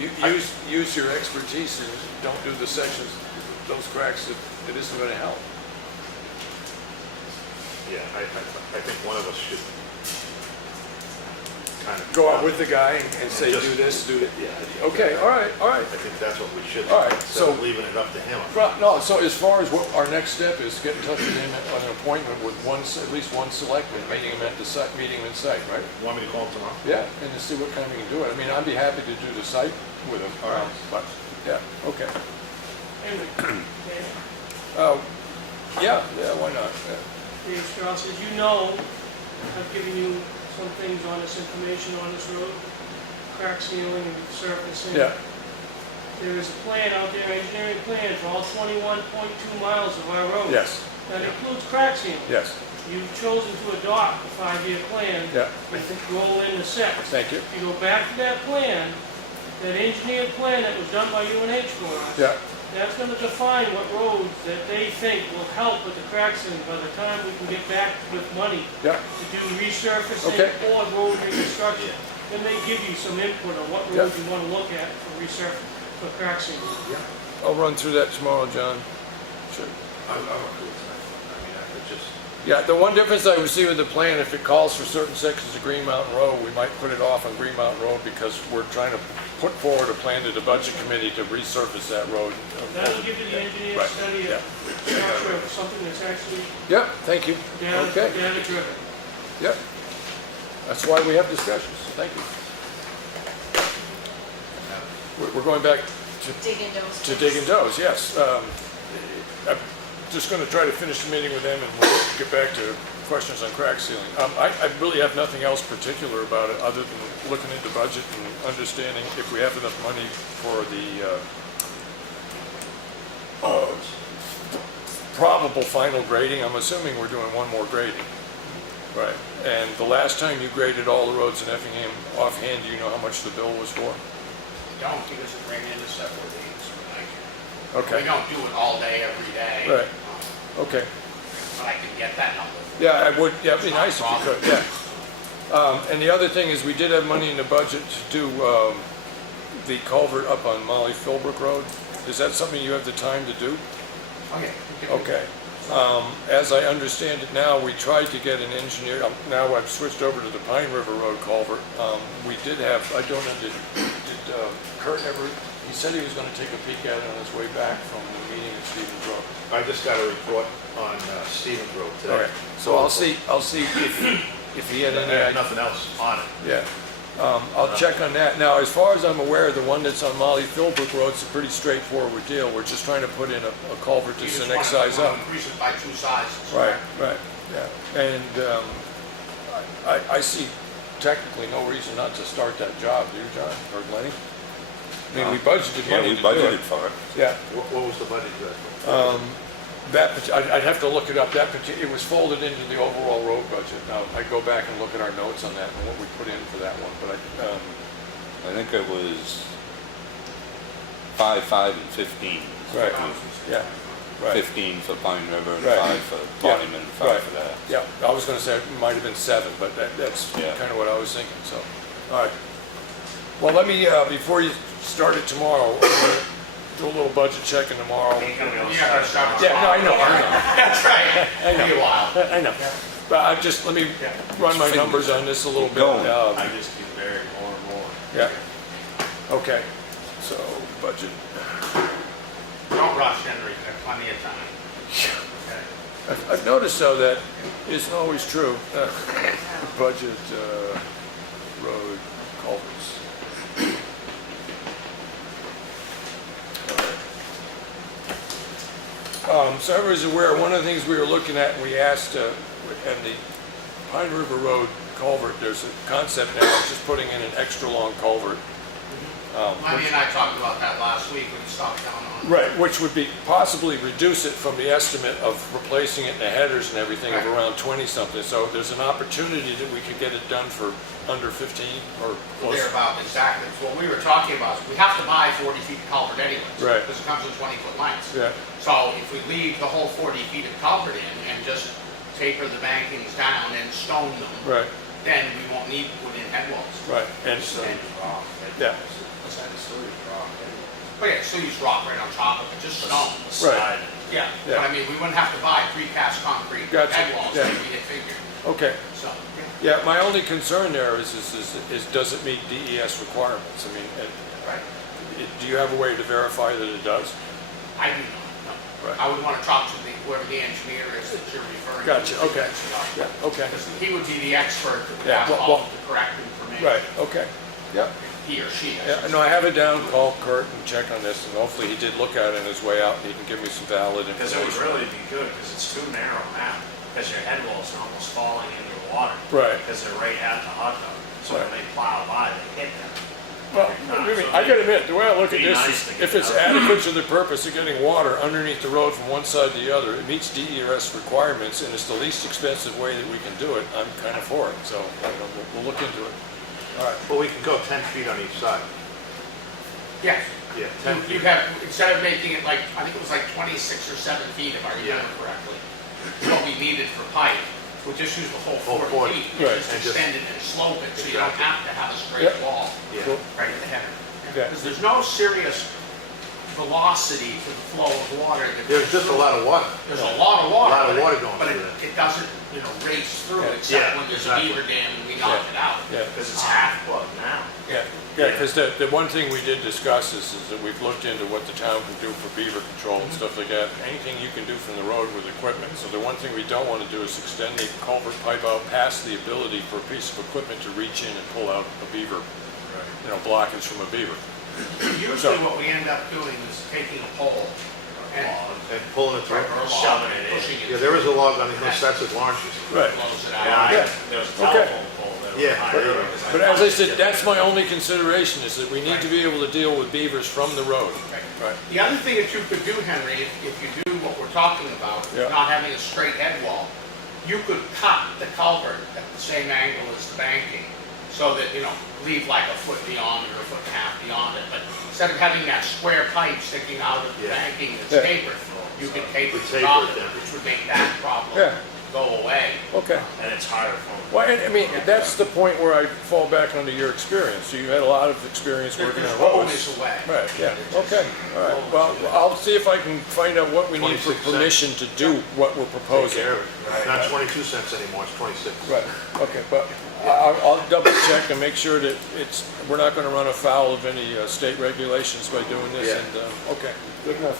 use your expertise and don't do the sections, those cracks that it isn't going to help. Yeah, I think one of us should kind of. Go out with the guy and say, do this, do it. Yeah. Okay, all right. I think that's what we should do. All right, Instead of so- leaving it up to him. No, so as far as what our next step is, get in touch with him on an appointment with at least one selectman, meeting him at the site, meeting him in site, right? Want me to call him tomorrow? Yeah, and to see what kind we can do it. I mean, I'd be happy to do the site with him, All right. but, yeah, okay. Anyway, Yeah, why not? Yeah. Dave Strauss, as you know, I've given you some things on this information on this road, crack sealing and surfacing. Yeah, There is a plan out there, engineering plan for all 21.2 miles of our road. yes, That includes crack sealing. yes, You've chosen to adopt a 5-year plan. yeah, I think roll in the 6. thank you. If you go back to that plan, that engineered plan that was done by UNH for us, Yeah, that's going to define what roads that they think will help with the crack sealing by the time we can get back with money yeah, to do resurfacing Okay. or road reconstruction. Then they give you some input on what roads you want to look at for for crack sealing. I'll run through that tomorrow, John. Sure. I'm okay with that. I mean, I could just, Yeah, the one difference I would see with the plan, if it calls for certain sections of Green Mountain Road, we might put it off on Green Mountain Road because we're trying to put forward a plan to the budget committee to resurface that road. That'll give you the engineer's Right, study yeah. of structure of something that's actually Yeah, thank you. Okay, data driven. yep. That's why we have discussions. Thank you. We're going back Digging those. to Dig and Doze, yes. I'm just going to try to finish the meeting with them and we'll get back to questions on crack sealing. I really have nothing else particular about it other than looking into budget and understanding if we have enough money for the probable final grading. I'm assuming we're doing one more grading. Right. And the last time you graded all the roads in Effingham, offhand, do you know how much the bill was for? Don't, because it ran into several days. Okay. We don't do it all day, every day. Right. Okay. But I can get that number. Yeah, I would, yeah, it'd be nice if you could, yeah. And the other thing is, we did have money in the budget to do the culvert up on Molly Philbrook Road. Is that something you have the time to do? Okay. Okay. As I understand it now, we tried to get an engineer, now I've switched over to the Pine River Road culvert. We did have, I don't know, did Kurt ever, he said he was gonna take a peek at it on his way back from the meeting at Stevens Road. I just got a report on Stevens Road today. All right, so I'll see if he had And any I idea. had nothing else on it. Yeah, I'll check on that. Now, as far as I'm aware, the one that's on Molly Philbrook Road is a pretty straightforward deal. We're just trying to put in a culvert You that's just the next wanna- size wanna up. Increase it by 2 sizes. Right, yeah. And I see technically no reason not to start that job, do you, John, or Lenny? I mean, we budgeted Yeah, money we to do budgeted it. for it. Yeah. What was the budget you had? I'd have to look it up. It was folded into the overall road budget. Now, I go back and look at our notes on that and what we put in for that one, but I think it was 5, 5, and 15. right, yeah, right. 15 for Pine River and Right. 5 for Yeah, Bonnyman, 5 right. for that. Yeah, I was gonna say it might have been 7, but that's Yeah. kind of what I was thinking, so. All right. Well, let me, before you start it tomorrow, I'm gonna do a little budget checking tomorrow. You're not gonna start. Yeah, no, I know. That's right. I know. Be a while. I know. But let me run my numbers on this a little bit. Going. I just do very more and more. Yeah. Okay, so budget. Don't rush, Henry, there's plenty of time. Okay. I've noticed though that isn't always true. Budget, road, culverts. So everybody's aware, one of the things we were looking at, and we asked, and the Pine River Road culvert, there's a concept now of just putting in an extra long culvert. Lenny and I talked about that last week when we stopped down on. Right, which would be possibly reduce it from the estimate of replacing it in the headers and everything of Right. around 20 something. So there's an opportunity that we could get it done for under 15 or close. There about, exactly. So what we were talking about is we have to buy 40 feet of culvert anyways. Right. Because it comes in 20-foot lengths. Yeah, So if we leave the whole 40 feet of culvert in and just taper the bankings down and stone them, right, then we won't need to put in head walls. right. And It's still use rock. yeah, It's still use rock. But yeah, still use rock right on top of it, just stone. right. Yeah, Yeah. but I mean, we wouldn't have to buy precast concrete Gotcha. head walls Yeah. like we had figured, Okay. so. Yeah, my only concern there is does it meet DES requirements? I mean, Right. do you have a way to verify that it does? I do not, no. Right. I would want to talk to whoever the engineer is that you're referring to. Gotcha, okay. Yeah, okay. Because he would be the expert that would Yeah, have all of the correct information. Right, okay. Yep. He or she. Yeah, no, I have it down, call Kurt and check on this, and hopefully he did look at it on his way out, and he can give me some valid Because it would information. really be good, because it's too narrow now, because your head walls are almost falling into the water. Right. Because they're right at the hot tub, so when Right. they plow by, they hit them. Well, I gotta admit, the way I look at Be this nice is, to if get it's out. adequate to the purpose of getting water underneath the road from one side to the other, it meets DES requirements, and it's the least expensive way that we can do it, I'm kind of for it, so, we'll look into it. All right. Well, we can go 10 feet on each side. Yes. Yeah, 10 You feet. have, instead of making it like, I think it was like 26 or 7 feet, if I remember correctly, what we needed for pipe. We just use the whole Whole 40 40, feet, right. just And just- extend it and slope it, so you don't Exactly. have to have a straight Yep. wall Yeah. Cool. right at the header. Yeah. Because there's no serious velocity to the flow of water. that There's just a lot of water. There's a lot of water. A lot of but it- water going But through it, there. it doesn't, race through, Yeah. except Yeah, when there's exactly. a beaver dam and we knock it out. Yeah. Because it's half plugged now. Yeah, because the one thing we did discuss is that we've looked into what the town can do for beaver control and stuff like that. Anything you can do from the road with equipment. So the one thing we don't want to do is extend the culvert pipe out past the ability for a piece of equipment to reach in and pull out a beaver, blockage from a beaver. Usually what we end up doing is taking a pole and And pulling it through. or a log Shoving and it in. pushing it. Yeah, there is a log on the other side that launches. Right. Close it Yeah, out. Yeah. there was a Okay. telephone pole that Yeah. was higher. because But as I punched said, it. that's my only consideration, is that we need to be able to deal with beavers from the road. Okay. Right. The other thing that you could do, Henry, if you do what we're talking about, Yeah. not having a straight head wall, you could cut the culvert at the same angle as the banking, so that, leave like a foot beyond it or a foot and a half beyond it, but instead of having that square pipe sticking out of the Yeah. banking that's Yeah. tapered, you could taper We the taper top it of it, down. which would make that Yeah. problem go away. Okay. And it's higher phone. Well, and, I mean, that's the point where I fall back under your experience. So you had a lot of experience working There's on roads. always a way. Right, yeah, okay, all right. Well, I'll see if I can find out what we need for 26 cents. permission to do what we're Take proposing. care of it. It's not 22 cents anymore, it's 26. Right, okay, but I'll double check and make sure that we're not gonna run afoul of any state regulations by doing this, Yeah. and, okay, good enough.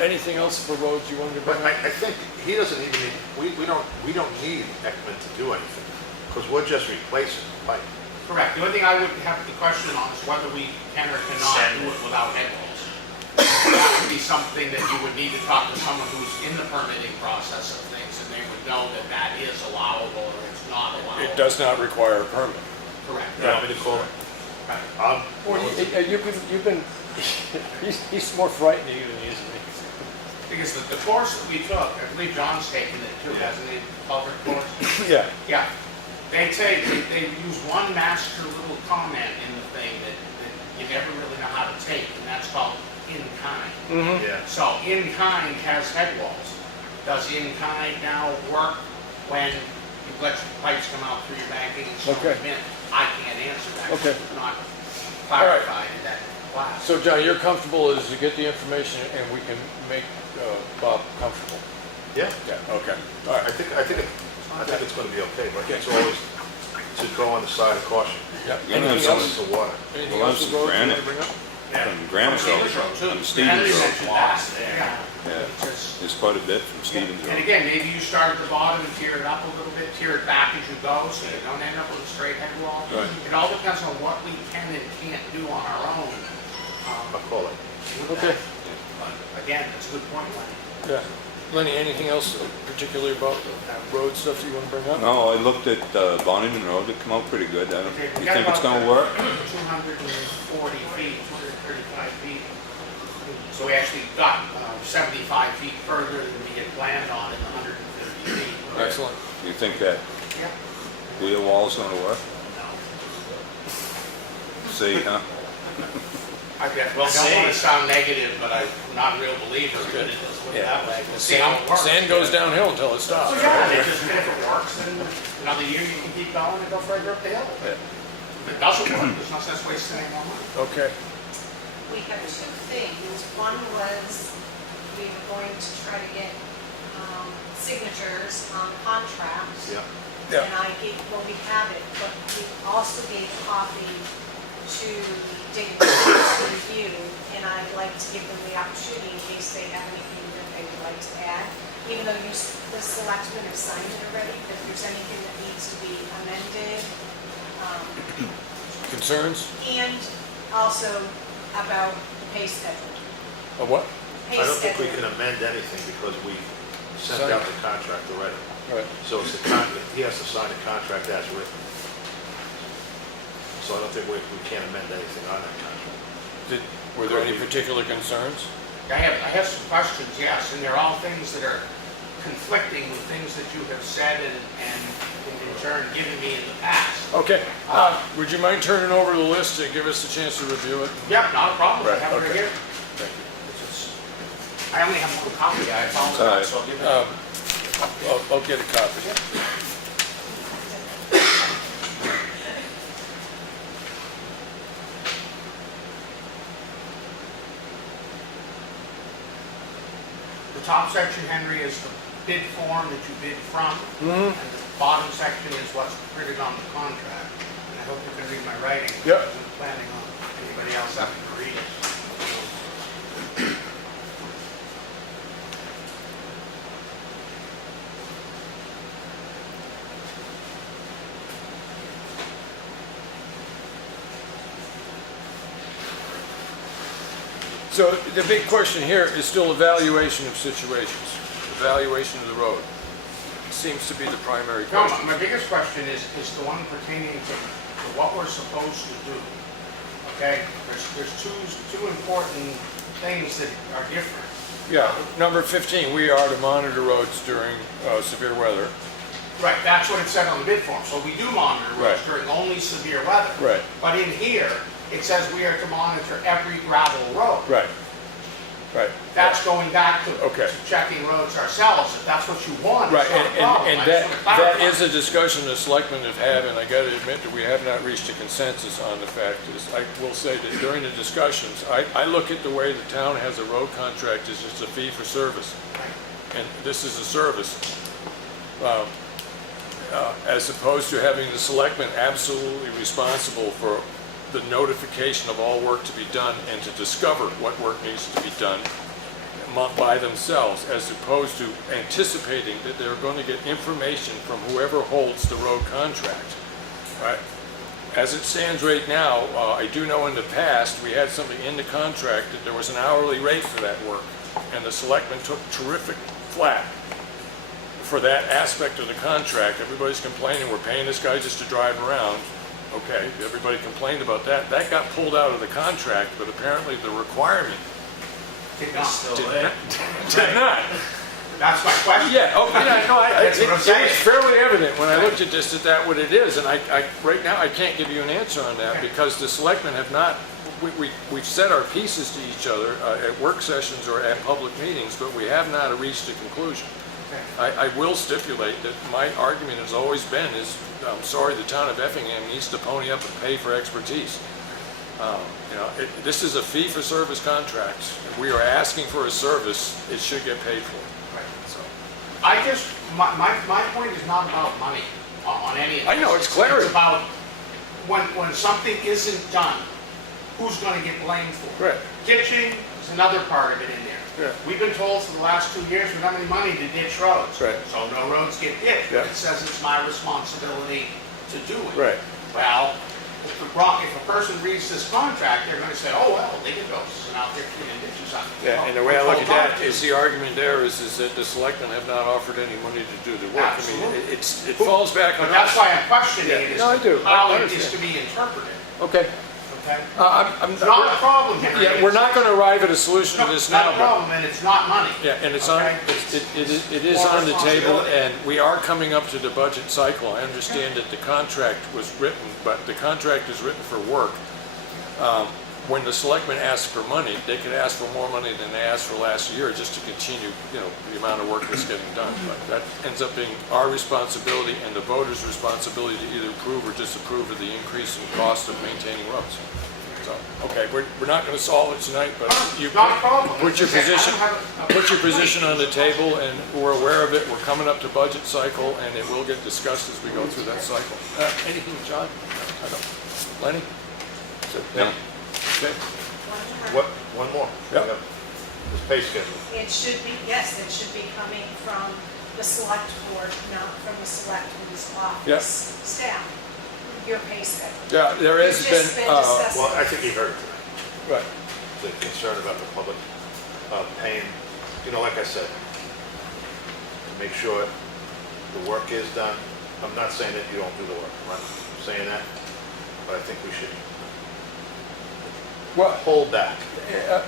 Anything else for roads you wanted to But bring up? I think he doesn't even need, we don't need Ekman to do anything, because we're just replacing the pipe. Correct. The only thing I would have the question on is whether we can or cannot do it without head walls. That would be something that you would need to talk to someone who's in the permitting process of things, and they would know that that is allowable or it's not allowable. It does not require a permit. Correct. You want me to call it? Right. Well, you've been, he's more frightening than he is me. Because the course that we took, I believe John's taken it too, hasn't he, culvert course? Yeah. Yeah. They use one master little comment in the thing that you never really know how to take, and that's called in kind. Mm-hmm. Yeah. So in kind has head walls. Does in kind now work when you let your pipes come out through your banking and so Okay. them in? I can't answer that. Okay. It's not clarified in that class. So John, you're comfortable as you get the information and we can make Bob comfortable? Yeah, Yeah, okay, all I right. think it's gonna be okay, but it's always to go on the side of caution. Yeah. Yeah, Anything that's- else? It's the water. Anything Well, else that's with roads you granite. wanna bring up? From Granite Road, from Henry Stevens Road. mentioned that. Yeah. Yeah, Just- there's quite a bit from Stevens And Road. again, maybe you start at the bottom and tear it up a little bit, tear it back as you go, so you don't end up with a straight head wall. Right. It all depends on what we can and can't do on our own. I'll call it. Okay. But again, that's a good point, Lenny. Yeah. Lenny, anything else particularly about road stuff you wanna bring up? No, I looked at Bonnyman Road, it come out pretty good. I don't, Okay, we you got think it's about gonna work? 240 feet, 235 feet. So we actually got 75 feet further than we had planned on in 130 feet. Excellent. You think that Yeah. wheel wall's gonna work? See, huh? I don't want to sound negative, but I'm not a real believer in it, let's put it that way. We'll see how it works. Sand goes downhill until it stops. So yeah, they just, if it works, then another year you can keep going and go further up the hill. Yeah. If it doesn't work, there's no sense wasting any more money. Okay. We have two things. One was we were going to try to get signatures on the contract. Yeah. Yeah. And I gave, well, we have it, but we also gave a copy to the dignitaries to review, and I'd like to give them the opportunity in case they have anything that they would like to add. Even though the selectmen have signed it already, if there's anything that needs to be amended. Concerns? And also about the pay schedule. Of what? Pay I don't think we schedule. can amend anything because we sent Signed. out the contract already. Right. So it's he has to sign a contract as written. So I don't think we can't amend anything on that contract. Were there any particular concerns? I have some questions, yes, and they're all things that are conflicting with things that you have said and in turn given me in the past. Okay. Would you mind turning over the list to give us a chance to review it? Yep, not a problem, I Right, have it right okay. here. Thank you. I only have one copy, I apologize, so I'll give it. I'll get a copy. The top section, Henry, is the bid form that you bid from. And the bottom section is what's printed on the contract. And I hope you can read my writing. Yep. because I'm planning on anybody else having to read it. So the big question here is still evaluation of situations, evaluation of the road. Seems to be the primary No, question. my biggest question is the one pertaining to what we're supposed to do. Okay, there's two important things that are different. Yeah, number 15, we are to monitor roads during severe weather. Right, that's what it said on the bid form. So we do monitor roads Right. during only severe weather. Right. But in here, it says we are to monitor every gravel road. Right, right. That's going back to Okay. to checking roads ourselves. If that's what you want, Right, it's not a problem. and I that, just wanna that clarify. is a discussion the selectmen have had, and I gotta admit that we have not reached a consensus on the fact is, I will say that during the discussions, I look at the way the town has a road contract as just a fee for service. And this is a service. As opposed to having the selectmen absolutely responsible for the notification of all work to be done and to discover what work needs to be done by themselves, as opposed to anticipating that they're going to get information from whoever holds the road contract. Right? As it stands right now, I do know in the past, we had something in the contract that there was an hourly rate for that work, and the selectmen took terrific flack for that aspect of the contract. Everybody's complaining, we're paying this guy just to drive around. Okay, everybody complained about that. That got pulled out of the contract, but apparently the requirement Did not. did not. That's my question. Yeah, oh, yeah, no, That's what I'm saying. it was fairly evident when I looked at this that what it is, and right now I can't give you an answer on that because the selectmen have not, we've said our pieces to each other at work sessions or at public meetings, but we have not reached a conclusion. I will stipulate that my argument has always been is, I'm sorry, the town of Effingham needs to pony up and pay for expertise. This is a fee-for-service contract. If we are asking for a service, it should get paid for. So, My point is not about money on any of this. I know, it's clarity. It's about when something isn't done, who's going to get blamed for it? Right. Ditching is another part of it in there. Yeah. We've been told for the last 2 years we don't have any money to ditch roads. Right. So no roads get ditched. Yeah. It says it's my responsibility to do it. Right. Well, if a person reads this contract, they're going to say, oh, well, they can go out there cleaning ditches. Yeah, and the way I look at that is the argument there is that the selectmen have not offered any money to do the work. Absolutely. I mean, it falls back on But that's us. why I'm questioning it, is No, I do. how I it is understand. to be interpreted. Okay. Okay? I'm Not a problem, Henry. Yeah, we're not going to arrive at a solution to this now. Not a problem, and it's not money. Yeah, and it's Okay? it is More on the table, responsibility. and we are coming up to the budget cycle. I understand that the contract was written, but the contract is written for work. When the selectmen ask for money, they could ask for more money than they asked for last year just to continue, the amount of work that's getting done. But that ends up being our responsibility and the voters' responsibility to either approve or disapprove of the increase in cost of maintaining roads. So, okay, we're not gonna solve it tonight, but you Not a problem. put your I don't position, have a- put your position on the table, and we're aware of it. We're coming up to budget cycle, and it will get discussed as we go through that cycle. Anything, John? I don't. Lenny? No. Okay. One more. Yeah. We have This pay schedule. It should be, yes, it should be coming from the select board, not from the selectmen's Yeah. office staff, your pay schedule. Yeah, there has We've just been, been discussing. Well, I think you heard it tonight. right. The concern about the public paying, like I said, to make sure the work is done. I'm not saying that you don't do the work, I'm not saying that, but I think we should Well, hold back.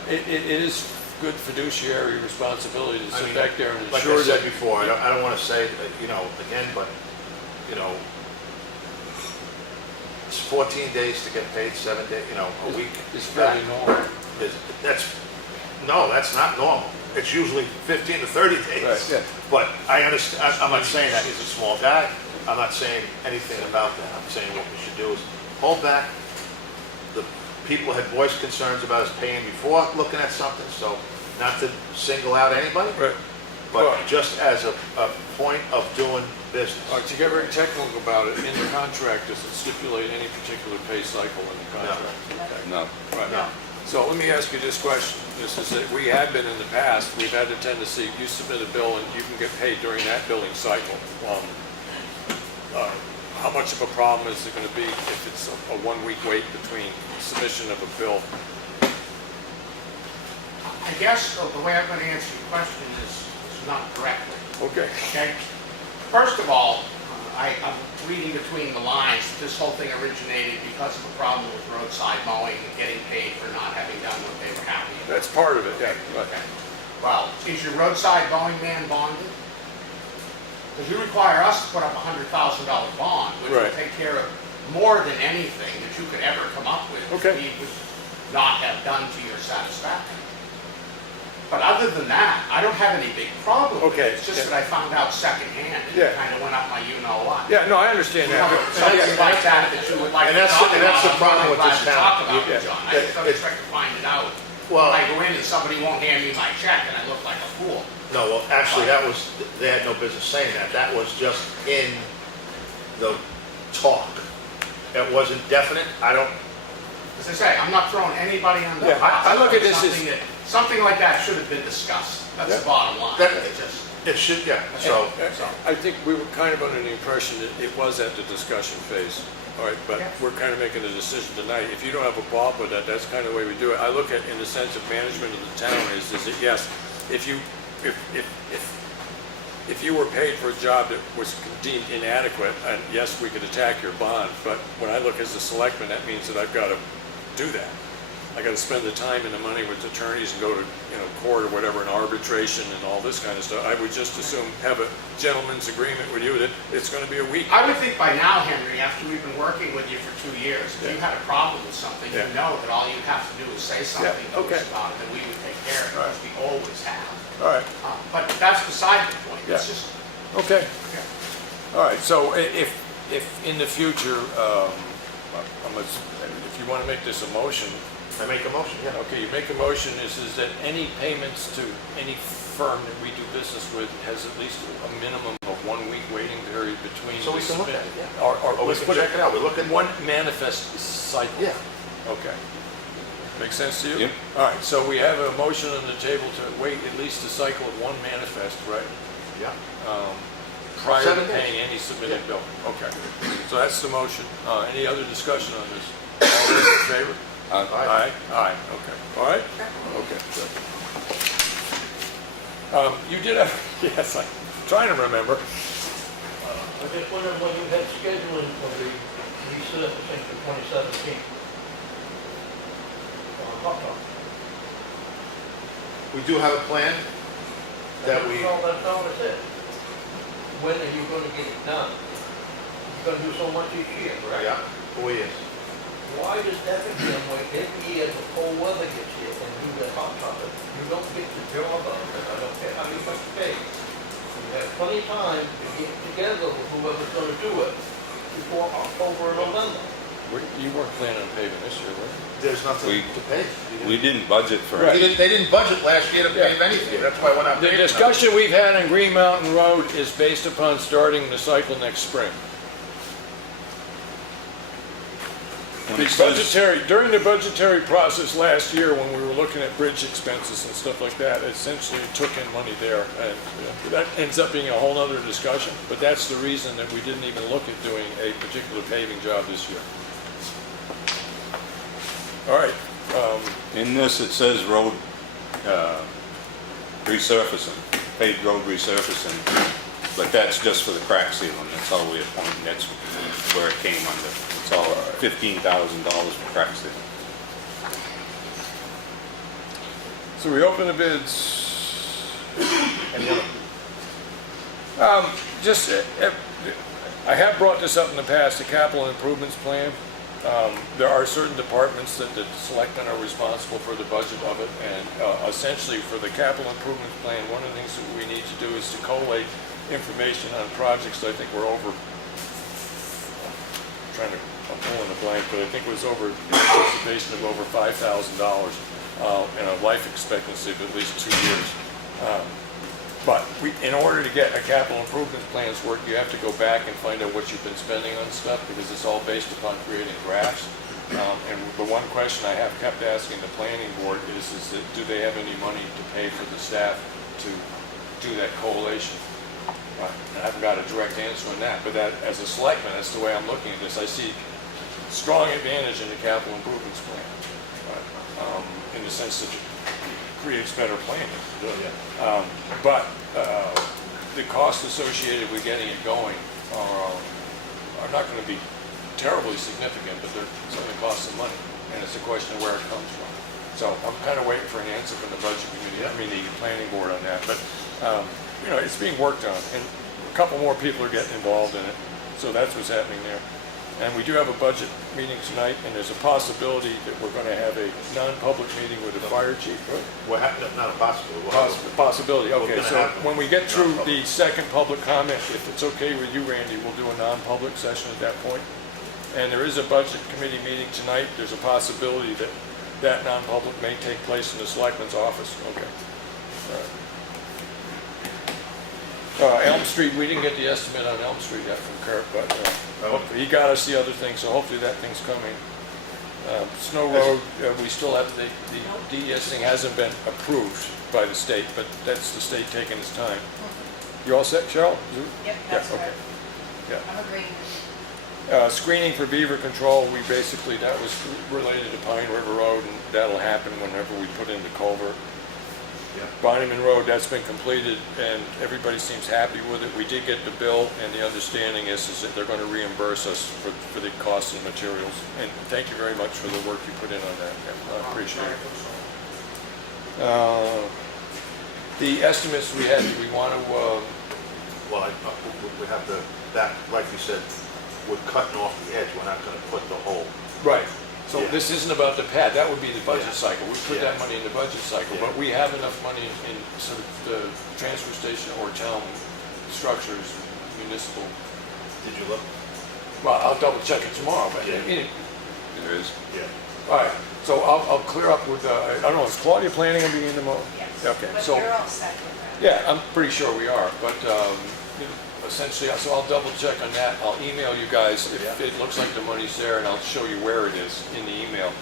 it is good fiduciary responsibility to I sit mean, back there and Like ensure I said that. before, I don't want to say, again, but, it's 14 days to get paid, 7 days, a week. It's fairly normal. That's not normal. It's usually 15 to 30 days. Right, yeah. But I understand, I'm not saying that he's a small guy. I'm not saying anything about that. I'm saying what we should do is hold back. The people had voiced concerns about us paying before looking at something, so not to single out anybody, Right. but Well- just as a point of doing business. To get very technical about it, in the contract, does it stipulate any particular pay cycle in the contract? Okay. No. Right. No. So let me ask you this question. This is that we have been in the past, we've had a tendency, you submit a bill and you can get paid during that billing cycle. How much of a problem is it going to be if it's a 1 week wait between submission of a bill? I guess the way I'm going to answer your question is not correctly. Okay. Okay? First of all, I'm reading between the lines, this whole thing originated because of a problem with roadside mowing and getting paid for not having done what they were happy about. That's part of it, yeah. Okay. Well, is your roadside mowing man bonded? Because you require us to put up a $100,000 bond, which Right. will take care of more than anything that you could ever come up with. Okay. We would not have done to your satisfaction. But other than that, I don't have any big problem with Okay, it. It's just yeah. that I found out secondhand and Yeah. it kind of went up my you-know-what. Yeah, no, I understand that. Something like that that you would like And to that's talk the- and about. that's the I'm problem really with this glad to town. talk about Yeah. it, John. I Yeah, just don't expect to find it out. Well- When I go in and somebody won't hand me my check and I look like a fool. No, well, actually, they had no business saying that. That was just in the talk. It wasn't definite. As I say, I'm not throwing anybody on the Yeah, I look at this as- Something like that should have been discussed. That's the bottom line. That- It just, It should, yeah, so. I think we were kind of under the impression that it was at the discussion phase. All right, but Yeah. we're kind of making a decision tonight. If you don't have a problem with that, that's kind of the way we do it. I look at, in the sense of management of the town, is that yes, if you were paid for a job that was deemed inadequate, and yes, we could attack your bond, but when I look as a selectman, that means that I've got to do that. I got to spend the time and the money with attorneys and go to, court or whatever, and arbitration and all this kind of stuff. I would just assume, have a gentleman's agreement with you that it's going to be a week. I would think by now, Henry, after we've been working with you for 2 years, if you Yeah. had a problem with something, you Yeah. know that all you have to do is say something to okay. us about it, and we would take care of it, Right. because we always have. All right, But that's beside the point. It's Yeah. just, okay. yeah. All right, so if in the future, if you want to make this a motion, I make a motion, yeah. okay, you make a motion, is that any payments to any firm that we do business with has at least a minimum of 1 week waiting period between. So we the can look at submit- it, yeah. Or Or we let's can put check it out. We look at- one manifest cycle. Yeah. Okay. Make sense to you? Yep. All right, so we have a motion on the table to wait at least a cycle of one manifest, right? Yeah. Prior to 7 days. paying any submitted bill. Okay, so that's the motion. Any other discussion on this? All those in favor? Aye. Aye, okay. All right? Okay, good. You did have, yes, I'm trying to remember. I just wondered when you had scheduling for the resurfacing for 2017. Hot top. We do have a plan that we, That's all it is. When are you gonna get it done? You're gonna do so much each year, correct? yeah, 4 years. Why does Effingham wait every year before weather gets here and do the hot topic? You don't get the job of it, I don't care how you much pay. You have plenty of time to get together with whoever's gonna do it before October or November. You weren't planning on paving this year, were you? There's nothing We- to pay. We didn't budget for Right. it. They didn't budget last year to Yeah. pave anything, that's why we're not The paving. discussion we've had on Green Mountain Road is based upon starting the cycle next spring. When it says- During the budgetary process last year, when we were looking at bridge expenses and stuff like that, essentially it took in money there. And that ends up being a whole other discussion, but that's the reason that we didn't even look at doing a particular paving job this year. All right, In this, it says road resurfacing, paved road resurfacing, but that's just for the crack sealing, that's all we appointed, that's where it came under. It's all $15,000 for crack sealing. so we open the bids. Just, I have brought this up in the past, the capital improvements plan. There are certain departments that the selectmen are responsible for the budget of it, and essentially for the capital improvements plan, one of the things that we need to do is to collate information on projects that I think we're over, I'm pulling a blank, but I think it was over, anticipation of over $5,000 and a life expectancy of at least 2 years. But in order to get a capital improvement plans work, you have to go back and find out what you've been spending on stuff, because it's all based upon creating graphs. And the one question I have kept asking the planning board is that do they have any money to pay for the staff to do that collation? I haven't got a direct answer on that, but that, as a selectman, that's the way I'm looking at this. I see strong advantage in the capital improvements plan, in the sense that it creates better planning. But the costs associated with getting it going are not going to be terribly significant, but they're certainly cost some money, and it's a question of where it comes from. So I'm kind of waiting for an answer from the budget committee, the planning board on that. But it's being worked on, and a couple more people are getting involved in it. So that's what's happening there. And we do have a budget meeting tonight, and there's a possibility that we're going to have a non-public meeting with the fire chief. What happened, not a possibility. Possibility, okay. gonna So have when we get through the second public comment, if it's okay with you, Randy, we'll do a non-public session at that point. And there is a budget committee meeting tonight. There's a possibility that that non-public may take place in the selectman's office. Okay. Elm Street, we didn't get the estimate on Elm Street yet from Kurt, but hopefully he got us the other thing, so hopefully that thing's coming. Snow Road, we still have, the DES thing hasn't been approved by the state, but that's the state taking its time. You all set, Cheryl? Yep, that's okay. right. Yeah. I'm agreeing. Screening for beaver control, that was related to Pine River Road, and that'll happen whenever we put in the culvert. Bonnyman Road, that's been completed, and everybody seems happy with it. We did get the bill, and the understanding is that they're going to reimburse us for the costs and materials. And thank you very much for the work you put in on that. I appreciate it. The estimates we had, do we want to... Well, we have to, that, like you said, we're cutting off the edge, we're not gonna put the whole. Right. So Yeah. this isn't about the pad, that would be the budget Yeah. cycle. We put that money in the budget cycle, Yeah. but we have enough money in sort of the transfer station or town structures, municipal. Did you look? Well, I'll double check it tomorrow, but Yeah. There is. Yeah. all right. So I'll clear up with, I don't know, is Claudia planning on being in the Yes. Okay, But so, you're all set with that. yeah, I'm pretty sure we are, but essentially, so I'll double check on that. I'll email you guys if it looks like the money's there, and I'll show you where it is in the email.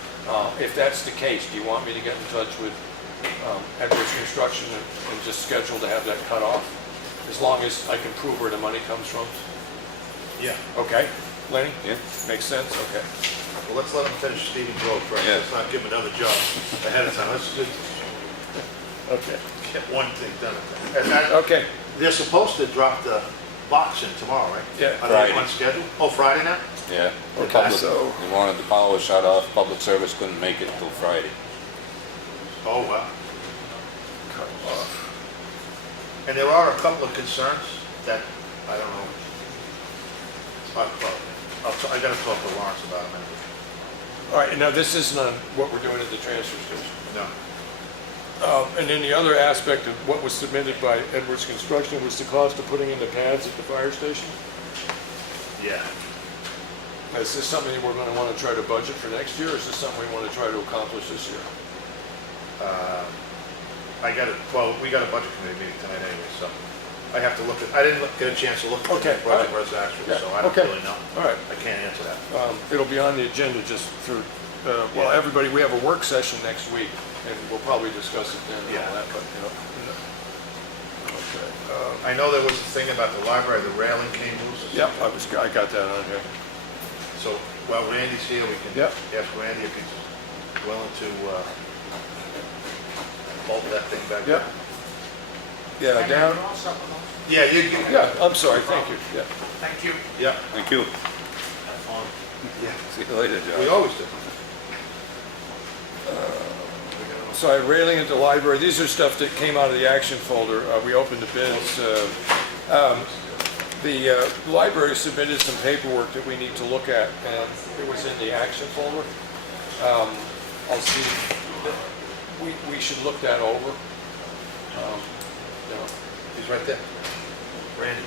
If that's the case, do you want me to get in touch with Edwards Construction and just schedule to have that cut off? As long as I can prove where the money comes from? Yeah. Okay, Lenny? Yeah. Makes sense? Okay. Well, let's let them finish Stevens Road first, Yeah. let's not give them another job ahead of time, let's just Okay. get one thing done. And that, Okay. they're supposed to drop the box in tomorrow, right? Yeah. Are Friday. they on schedule? Oh, Friday now? Yeah. Okay, Public, so- they wanted the power shut off, public service couldn't make it until Friday. Oh, wow. Cut off. And there are a couple of concerns that, I don't know. I gotta talk to Lawrence about them. All right, now this isn't on what we're doing at the transfer station. No. And then the other aspect of what was submitted by Edwards Construction was the cost of putting in the pads at the fire station. Yeah. Is this something we're gonna wanna try to budget for next year, or is this something we wanna try to accomplish this year? We got a budget committee meeting tonight anyway, so I have to look at, I didn't get a chance to look at Okay, the budget all right. versus actual, Yeah, so I don't okay. really know. All right. I can't answer that. It'll be on the agenda just for, well, everybody, we have a work session next week, and we'll probably discuss it then and Yeah. all that, but, you know. Okay. I know there was a thing about the library, the railing came loose. Yep, I got that on here. So, while Randy's here, we can Yep. ask Randy if he's willing to bolt that thing back. Yep. Yeah, down, Yeah, yeah, I'm sorry, thank you, yeah. Thank you. Yeah, Thank you. yeah, See you later, John. we always do. So I had railing at the library, these are stuff that came out of the action folder, we opened the bids. The library submitted some paperwork that we need to look at, and it was in the action folder. I'll see, we should look that over. You know, He's right there. Randy.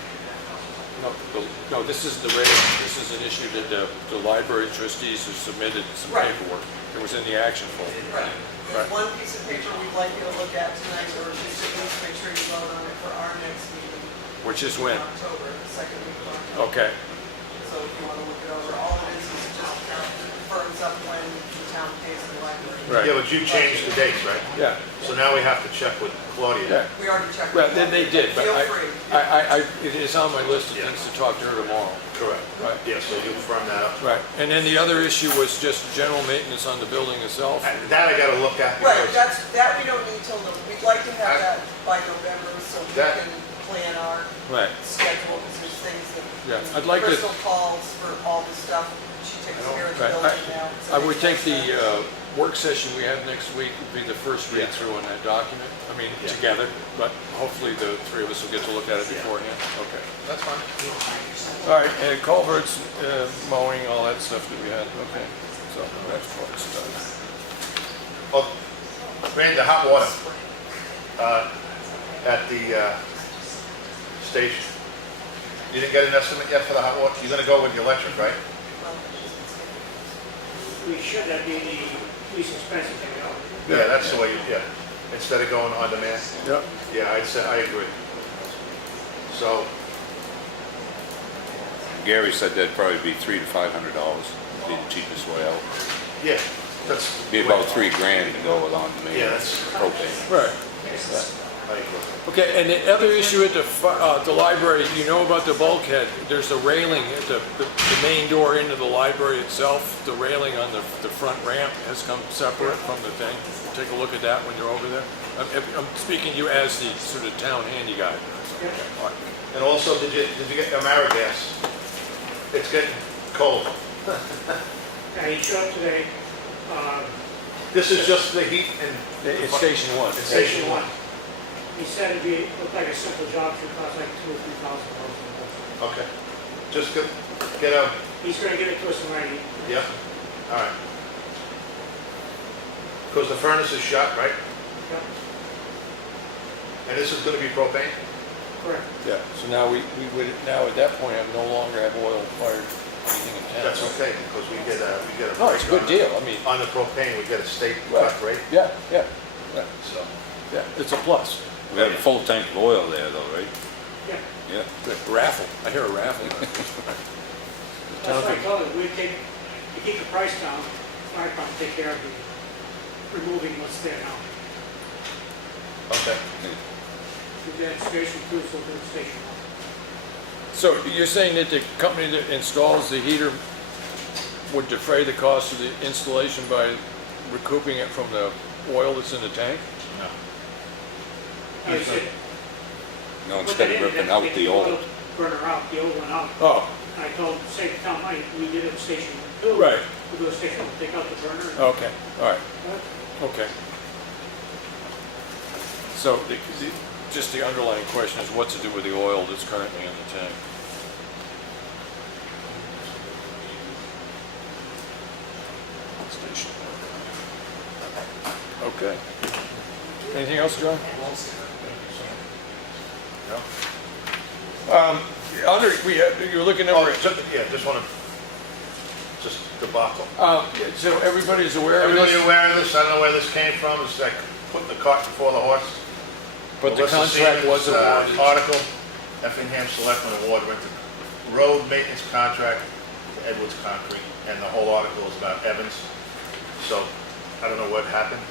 No, this isn't the railing, this is an issue that the library trustees have submitted some Right. paperwork. It was in the action folder. Right. Right. There's one piece of paper we'd like you to look at tonight, or just at least make sure you vote on it for our next meeting. Which is in when? October, the second week of October. Okay, So if you want to look it over, all it is just firms up when the town pays the library. Right. Yeah, but you changed the dates, right? yeah, So now we have to check with Claudia. yeah. We already checked. Well, with then they did, but Feel free. it is on my list of Yeah. things to talk to her tomorrow. Correct. Right. Yeah, so you firm that up. Right, and then the other issue was just general maintenance on the building itself. That I gotta look at Right, because that we don't need till, we'd like to have that by November, so we That- can plan our Right, schedule, because there's things that. yeah, I'd like to, Crystal calls for all the stuff, she takes care of the right, building now. so I they would can take the work session we have next week would be the first read through on that document. I mean, Yeah. together, but hopefully the three of us will get to look at it beforehand. Okay. that's fine. All right, and culverts, mowing, all that stuff that we had, okay. So that's part's done. Oh, Randy, the hot water, at the, station. You didn't get an estimate yet for the hot water? You're gonna go with the electric, right? We should, that'd be the least expensive thing, you know. Yeah, that's the way you, instead of going on demand. Yep. Yeah, I'd say, I agree. So, Gary said that'd probably be $300 to $500, be the cheapest way out. yeah, that's. Be about $3,000 to go with on demand. Yeah, that's- propane. Right. I agree. Okay, and the other issue at the library, you know about the bulkhead, there's a railing at the main door into the library itself. The railing on the front ramp has come separate from the thing. Take a look at that when you're over there. I'm speaking to you as the sort of town handy guy. All right. And also, did you get AmeriGas? It's getting cold. I showed up today, This is just the heat and. It's Station 1. It's Station 1. he said looked like a simple job, should cost like $2,000 or $3,000. Okay. Just get a, He's gonna give it to us in writing. yeah, all right. Because the furnace is shut, right? Yep, And this is gonna be propane? correct. Yeah, so now we would, now at that point, no longer have oil-fired anything in town. That's okay, because we get a. No, it's a good deal, I mean, On the propane, we get a state Right. cut rate, yeah, yeah, so. yeah, it's a plus. We have a full tank of oil there though, right? Yeah, Yeah. Good, raffle, I hear a raffle. that's what I told him, to keep the price down, fire department take care of removing what's there now. Okay. The administration crews will do the station. So you're saying that the company that installs the heater would defray the cost of the installation by recouping it from the oil that's in the tank? I said, No, put instead that of in, ripping that's out make the old. burner out, the old one out. Oh, I told him, save the town money, we did it at Station 2. Right. We do a station, we'll take out the burner. okay, all right, okay. So just the underlying question is what to do with the oil that's currently in the tank? Station. Okay. Anything else, John? No? Under, you're looking Oh, over, just wanna, just debacle. So everybody's aware of Everybody this, aware of this? I don't know where this came from. It's like putting the cart before the horse. but the Melissa contract was Stevens, awarded. Article, Effingham Selectmen award went to road maintenance contract to Edwards Concrete, and the whole article is about Evans. So, I don't know what happened.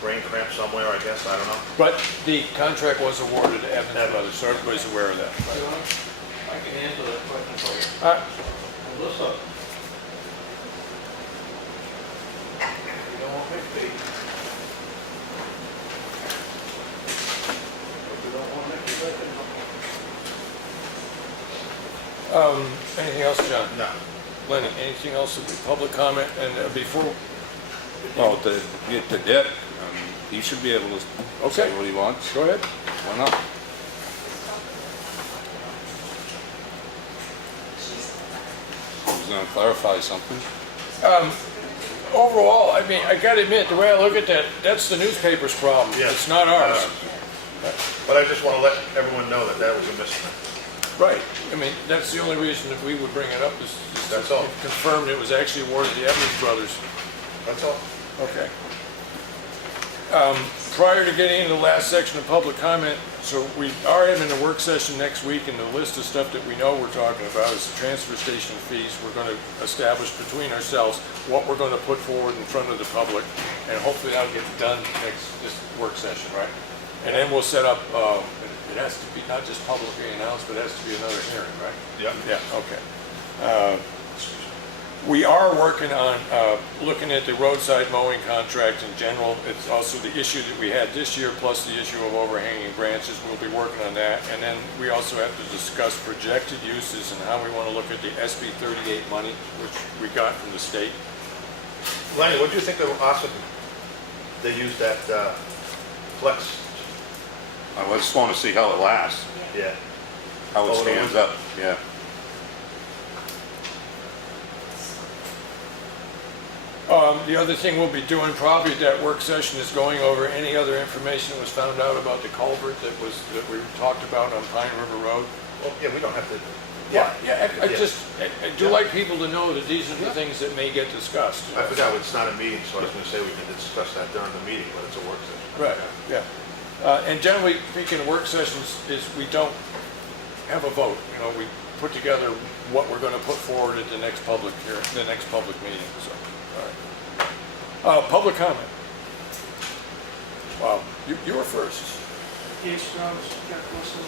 Brain cramp somewhere, I guess, I don't know. But the contract was awarded to Evans Brothers, so everybody's aware of that. I can answer that question for you. Melissa. You don't want me to speak. If you don't want me to speak, Anything else, John? No. Lenny, anything else with the public comment? And before, Well, to get to Dick, he should be able to say what he wants. go ahead. Why not? He's gonna clarify something. Overall, I mean, I gotta admit, the way I look at that, that's the newspaper's problem. Yeah. It's not ours. But I just want to let everyone know that that was a misprint. Right. I mean, that's the only reason that we would bring it up is That's all. confirmed it was actually awarded to the Evans Brothers. That's all. Okay. Prior to getting into the last section of public comment, so we are having a work session next week, and the list of stuff that we know we're talking about is transfer station fees. We're going to establish between ourselves what we're going to put forward in front of the public, and hopefully that'll get done this work session, right? And then we'll set up, it has to be not just publicly announced, but it has to be another hearing, right? Yep. Yeah, okay. We are working on looking at the roadside mowing contract in general. It's also the issue that we had this year, plus the issue of overhanging branches. We'll be working on that. And then we also have to discuss projected uses and how we want to look at the SB 38 money, which we got from the state. Lenny, what do you think of Ossigan? They used that flex. I just want to see how it lasts, Yeah. how it Oh, stands up, yeah. The other thing we'll be doing probably at that work session is going over any other information that was found out about the culvert that we talked about on Pine River Road. Well, yeah, we don't have to. Yeah, I do like people to know that these are the things that may get discussed. I forgot, it's not a meeting, so I was gonna say we can discuss that during the meeting, but it's a work session. Right, yeah. And generally, speaking of work sessions, is we don't have a vote. You know, we put together what we're gonna put forward at the next public hearing, the next public meeting, so, all right. Public comment. Wow, you were first. Yes, Travis, Jack Russell.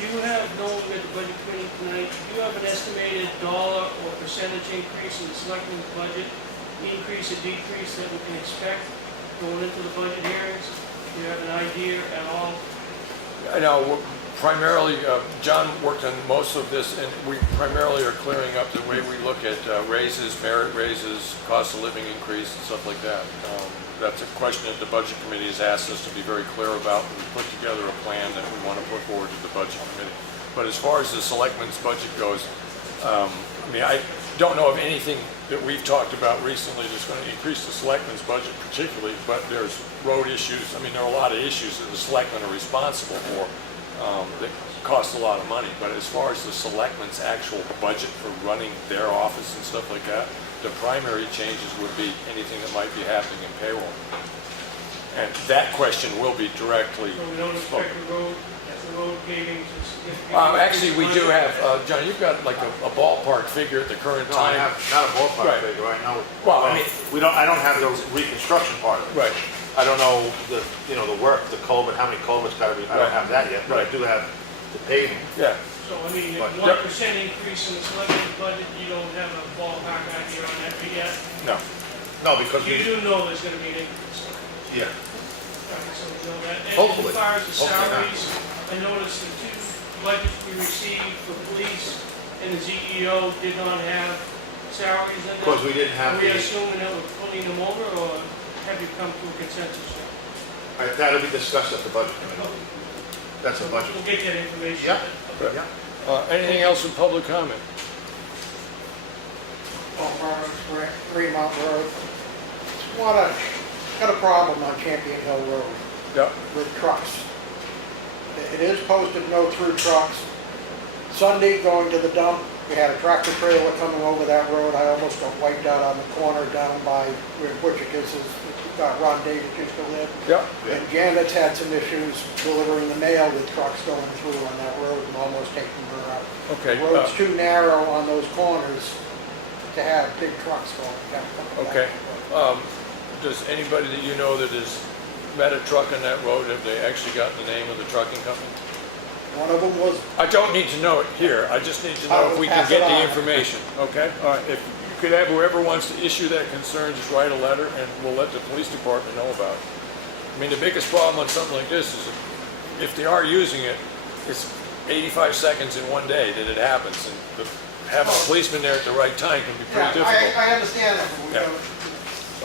You have known at the budget committee tonight, you have an estimated dollar or percentage increase in the selectmen's budget, increase or decrease that we can expect going into the budget hearings? Do you have an idea at all? I know, primarily, John worked on most of this, and we primarily are clearing up the way we look at raises, merit raises, cost of living increase, and stuff like that. That's a question that the budget committee has asked us to be very clear about, and we put together a plan that we want to put forward to the budget committee. But as far as the selectmen's budget goes, I mean, I don't know of anything that we've talked about recently that's going to increase the selectmen's budget particularly, but there's road issues. I mean, there are a lot of issues that the selectmen are responsible for that cost a lot of money. But as far as the selectmen's actual budget for running their office and stuff like that, the primary changes would be anything that might be happening in payroll. And that question will be directly So we don't expect spoken. the road paving to significantly. Actually, we do have, John, you've got like a ballpark figure at the current No, I time. have, not a ballpark Right. figure, I know. Well, I mean- I don't have the reconstruction part of it. Right. I don't know the work, the culvert, how many culverts gotta be, I don't Right. have that yet, but I Right. do have the paving. Yeah. So, I mean, But- 1% increase in the selectmen's budget, you don't have a ballpark idea on that yet? No. No, because You we, do know there's gonna be an increase. yeah, Right, so we know that. Hopefully. And as far as the Hopefully not. salaries, I noticed the two budgets we received for police and the CEO did not have salaries in them. because we didn't have Are we the, assuming that we're pulling them over, or have you come to a consensus yet? that'll be discussed at the budget committee. That's a budget. We'll get that information. Yeah. Right. Yeah. Anything else in public comment? Green Mountain Road. Got a problem on Champion Hill Road Yeah. with trucks. It is posted no through trucks. Sunday going to the dump, We had a tractor trailer coming over that road. I almost got wiped out on the corner down by where Butchicus is, Ron Davis used to live. Yeah. And Janet's had some issues delivering the mail with trucks going through on that road and almost taking her out. Okay. The road's too narrow on those corners to have big trucks going. Okay. Does anybody that you know that has met a truck on that road, have they actually gotten the name of the trucking company? One of them was, I don't need to know it here, I just need to know if we can get the information, okay? All right, if you could have whoever wants to issue that concern, just write a letter and we'll let the police department know about it. I mean, the biggest problem on something like this is if they are using it, it's 85 seconds in one day that it happens. And having a policeman there at the right time can be pretty difficult. I understand that. But we Yeah. don't-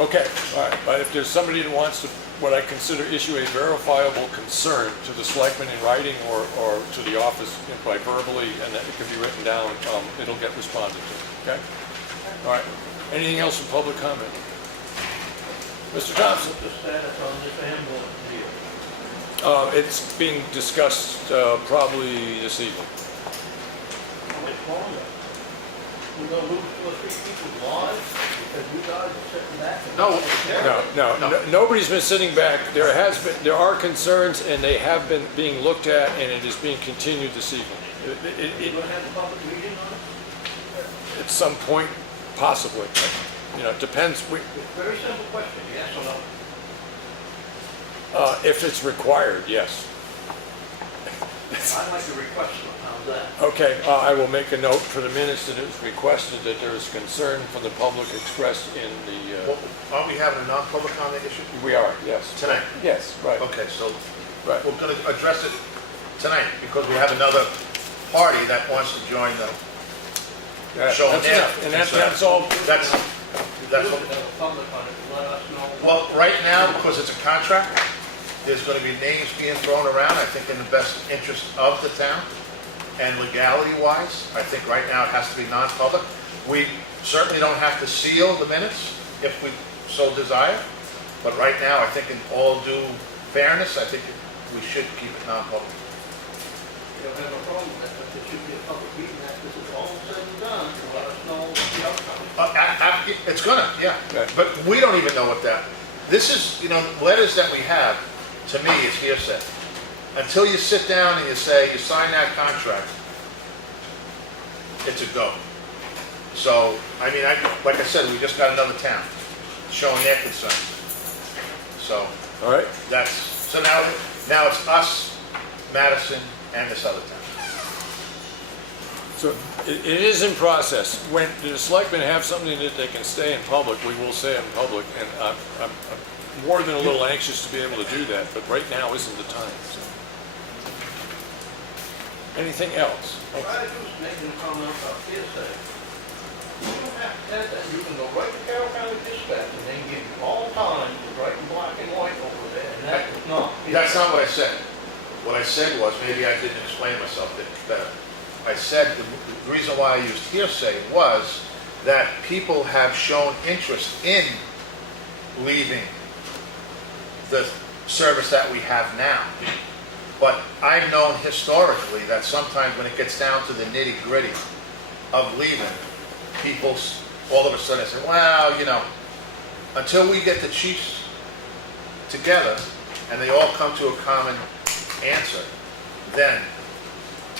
Okay, all right, but if there's somebody that wants to, what I consider issue a verifiable concern to the selectmen in writing or to the office by verbally, and that it can be written down, it'll get responded to, okay? All right, anything else from public comment? Mr. Thompson? What's the status on this ambulance deal? It's being discussed probably this evening. How much longer? We're gonna lose 2 or 3 people's lives because you guys are sitting back and... No, nobody's been sitting back. There are concerns, and they have been being looked at, and it is being continued this evening. You're gonna have a public meeting on it? At some point, possibly. You know, it depends. It's a very simple question, yes or no? If it's required, yes. I'd like to request one, how's that? Okay, I will make a note for the minutes that it was requested that there is concern from the public expressed in the, Well, aren't we having a non-public on that issue? we are, yes. Tonight? Yes, right. Okay, so Right. we're gonna address it tonight because we have another party that wants to join the Yeah, show. that's enough. And that's all. That's what, Public on it, let us know. well, right now, because it's a contract, there's gonna be names being thrown around, I think in the best interest of the town. And legality-wise, I think right now it has to be non-public. We certainly don't have to seal the minutes if we so desire. But right now, I think in all due fairness, I think we should keep it non-public. You don't have a problem with that, but there should be a public meeting after this is all said and done, to let us know what the outcome is. It's gonna, yeah. Right. But we don't even know what that, this is, letters that we have, to me, is hearsay. Until you sit down and you say, you sign that contract, it's a go. So, I mean, like I said, we just got another town showing their concerns. So, All right. so now it's us, Madison, and this other town. So it is in process. When the selectmen have something that they can say in public, we will say it in public. And I'm more than a little anxious to be able to do that, but right now isn't the time. So. Anything else? What I was making a comment about hearsay. You don't have to have that, you can go right to Carroll County Dispatch and they give you all times, right in black and white over there, and that is not. That's not what I said. What I said was, maybe I didn't explain myself better. I said the reason why I used hearsay was that people have shown interest in leaving the service that we have now. But I've known historically that sometimes when it gets down to the nitty-gritty of leaving, people all of a sudden say, well, until we get the chiefs together and they all come to a common answer, then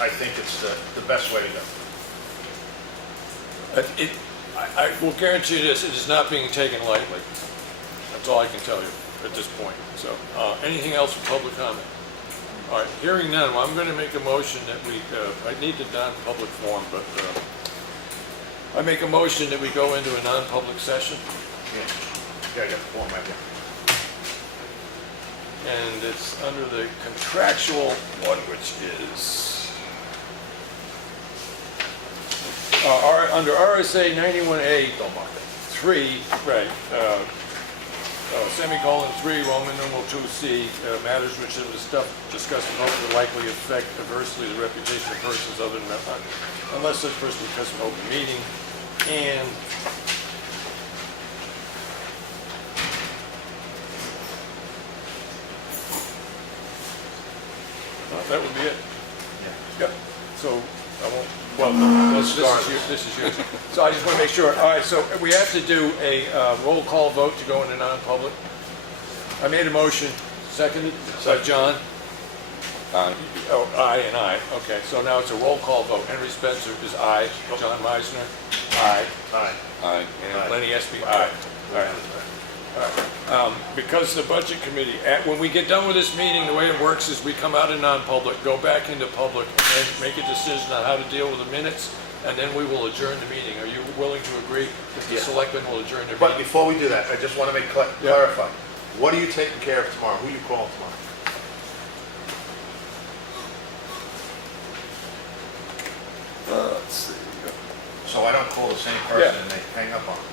I think it's the best way to go. I will guarantee you this, it is not being taken lightly. That's all I can tell you at this point. So, anything else for public comment? All right, hearing none, well, I'm going to make a motion that we, I need the non-public form, but I make a motion that we go into a non-public session. Yeah, I got the form right here. And it's under the contractual one, which is under RSA 91A 3, right, semicolon 3, Roman numeral 2C, matters which are discussed in open will likely affect adversely the reputation of persons other than unless such person because of an open meeting, and that would be it. Yeah. So I won't Well, this is yours. So I just want to make sure. All right, so we have to do a roll call vote to go into non-public. I made a motion, seconded by John. Oh, aye and aye. Okay, so now it's a roll call vote. Henry Spencer is aye. John Meisner, aye. Aye. And Lenny Espie, aye. All right. Because the budget committee, when we get done with this meeting, the way it works is we come out of non-public, go back into public, and make a decision on how to deal with the minutes, and then we will adjourn the meeting. Are you willing to agree that the selectmen will adjourn the But meeting? before we do that, I just want to clarify. What are you taking care of tomorrow? Who are you calling tomorrow? Let's see. So I don't call the same person and they hang up on me.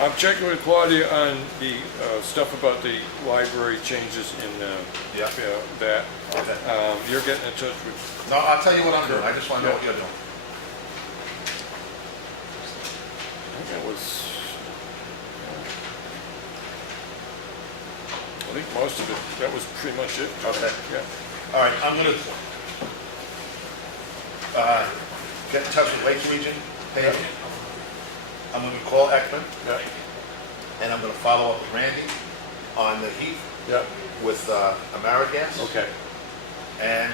I'm checking with Claudia on the stuff about the library changes in that. Okay. You're getting in touch with. No, I'll tell you what I'm doing. I just want to know what you're doing. I think most of it, that was pretty much it. Okay. Yeah. All right, I'm going to get in touch with Lakes Region, paving. I'm going to call Ekman, Yeah. and I'm going to follow up with Randy on the heat Yeah. with Amerigas. Okay. And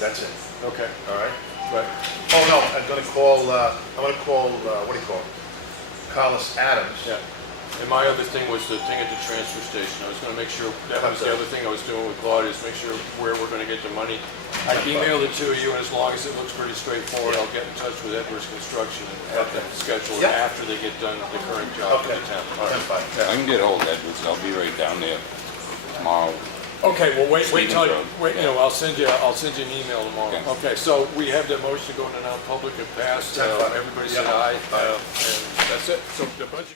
that's it. Okay. All right. Right. Oh no, I'm going to call. What do you call it? Collis Adams. Yeah. And my other thing was the thing at the transfer station. I was going to make sure, that was the other thing I was doing with Claudia, is make sure where we're going to get the money. I emailed it to you, and as long as it looks pretty straightforward, I'll get in touch with Edwards Construction and have them schedule it after they get done the current job for the town. All right. I can get hold of Edwards, I'll be right down there tomorrow. Okay, well, wait Stevens till, Road. I'll send you an email tomorrow. Okay. Okay, so we have the motion to go into non-public and pass. Everybody said aye, and that's it. So the budget.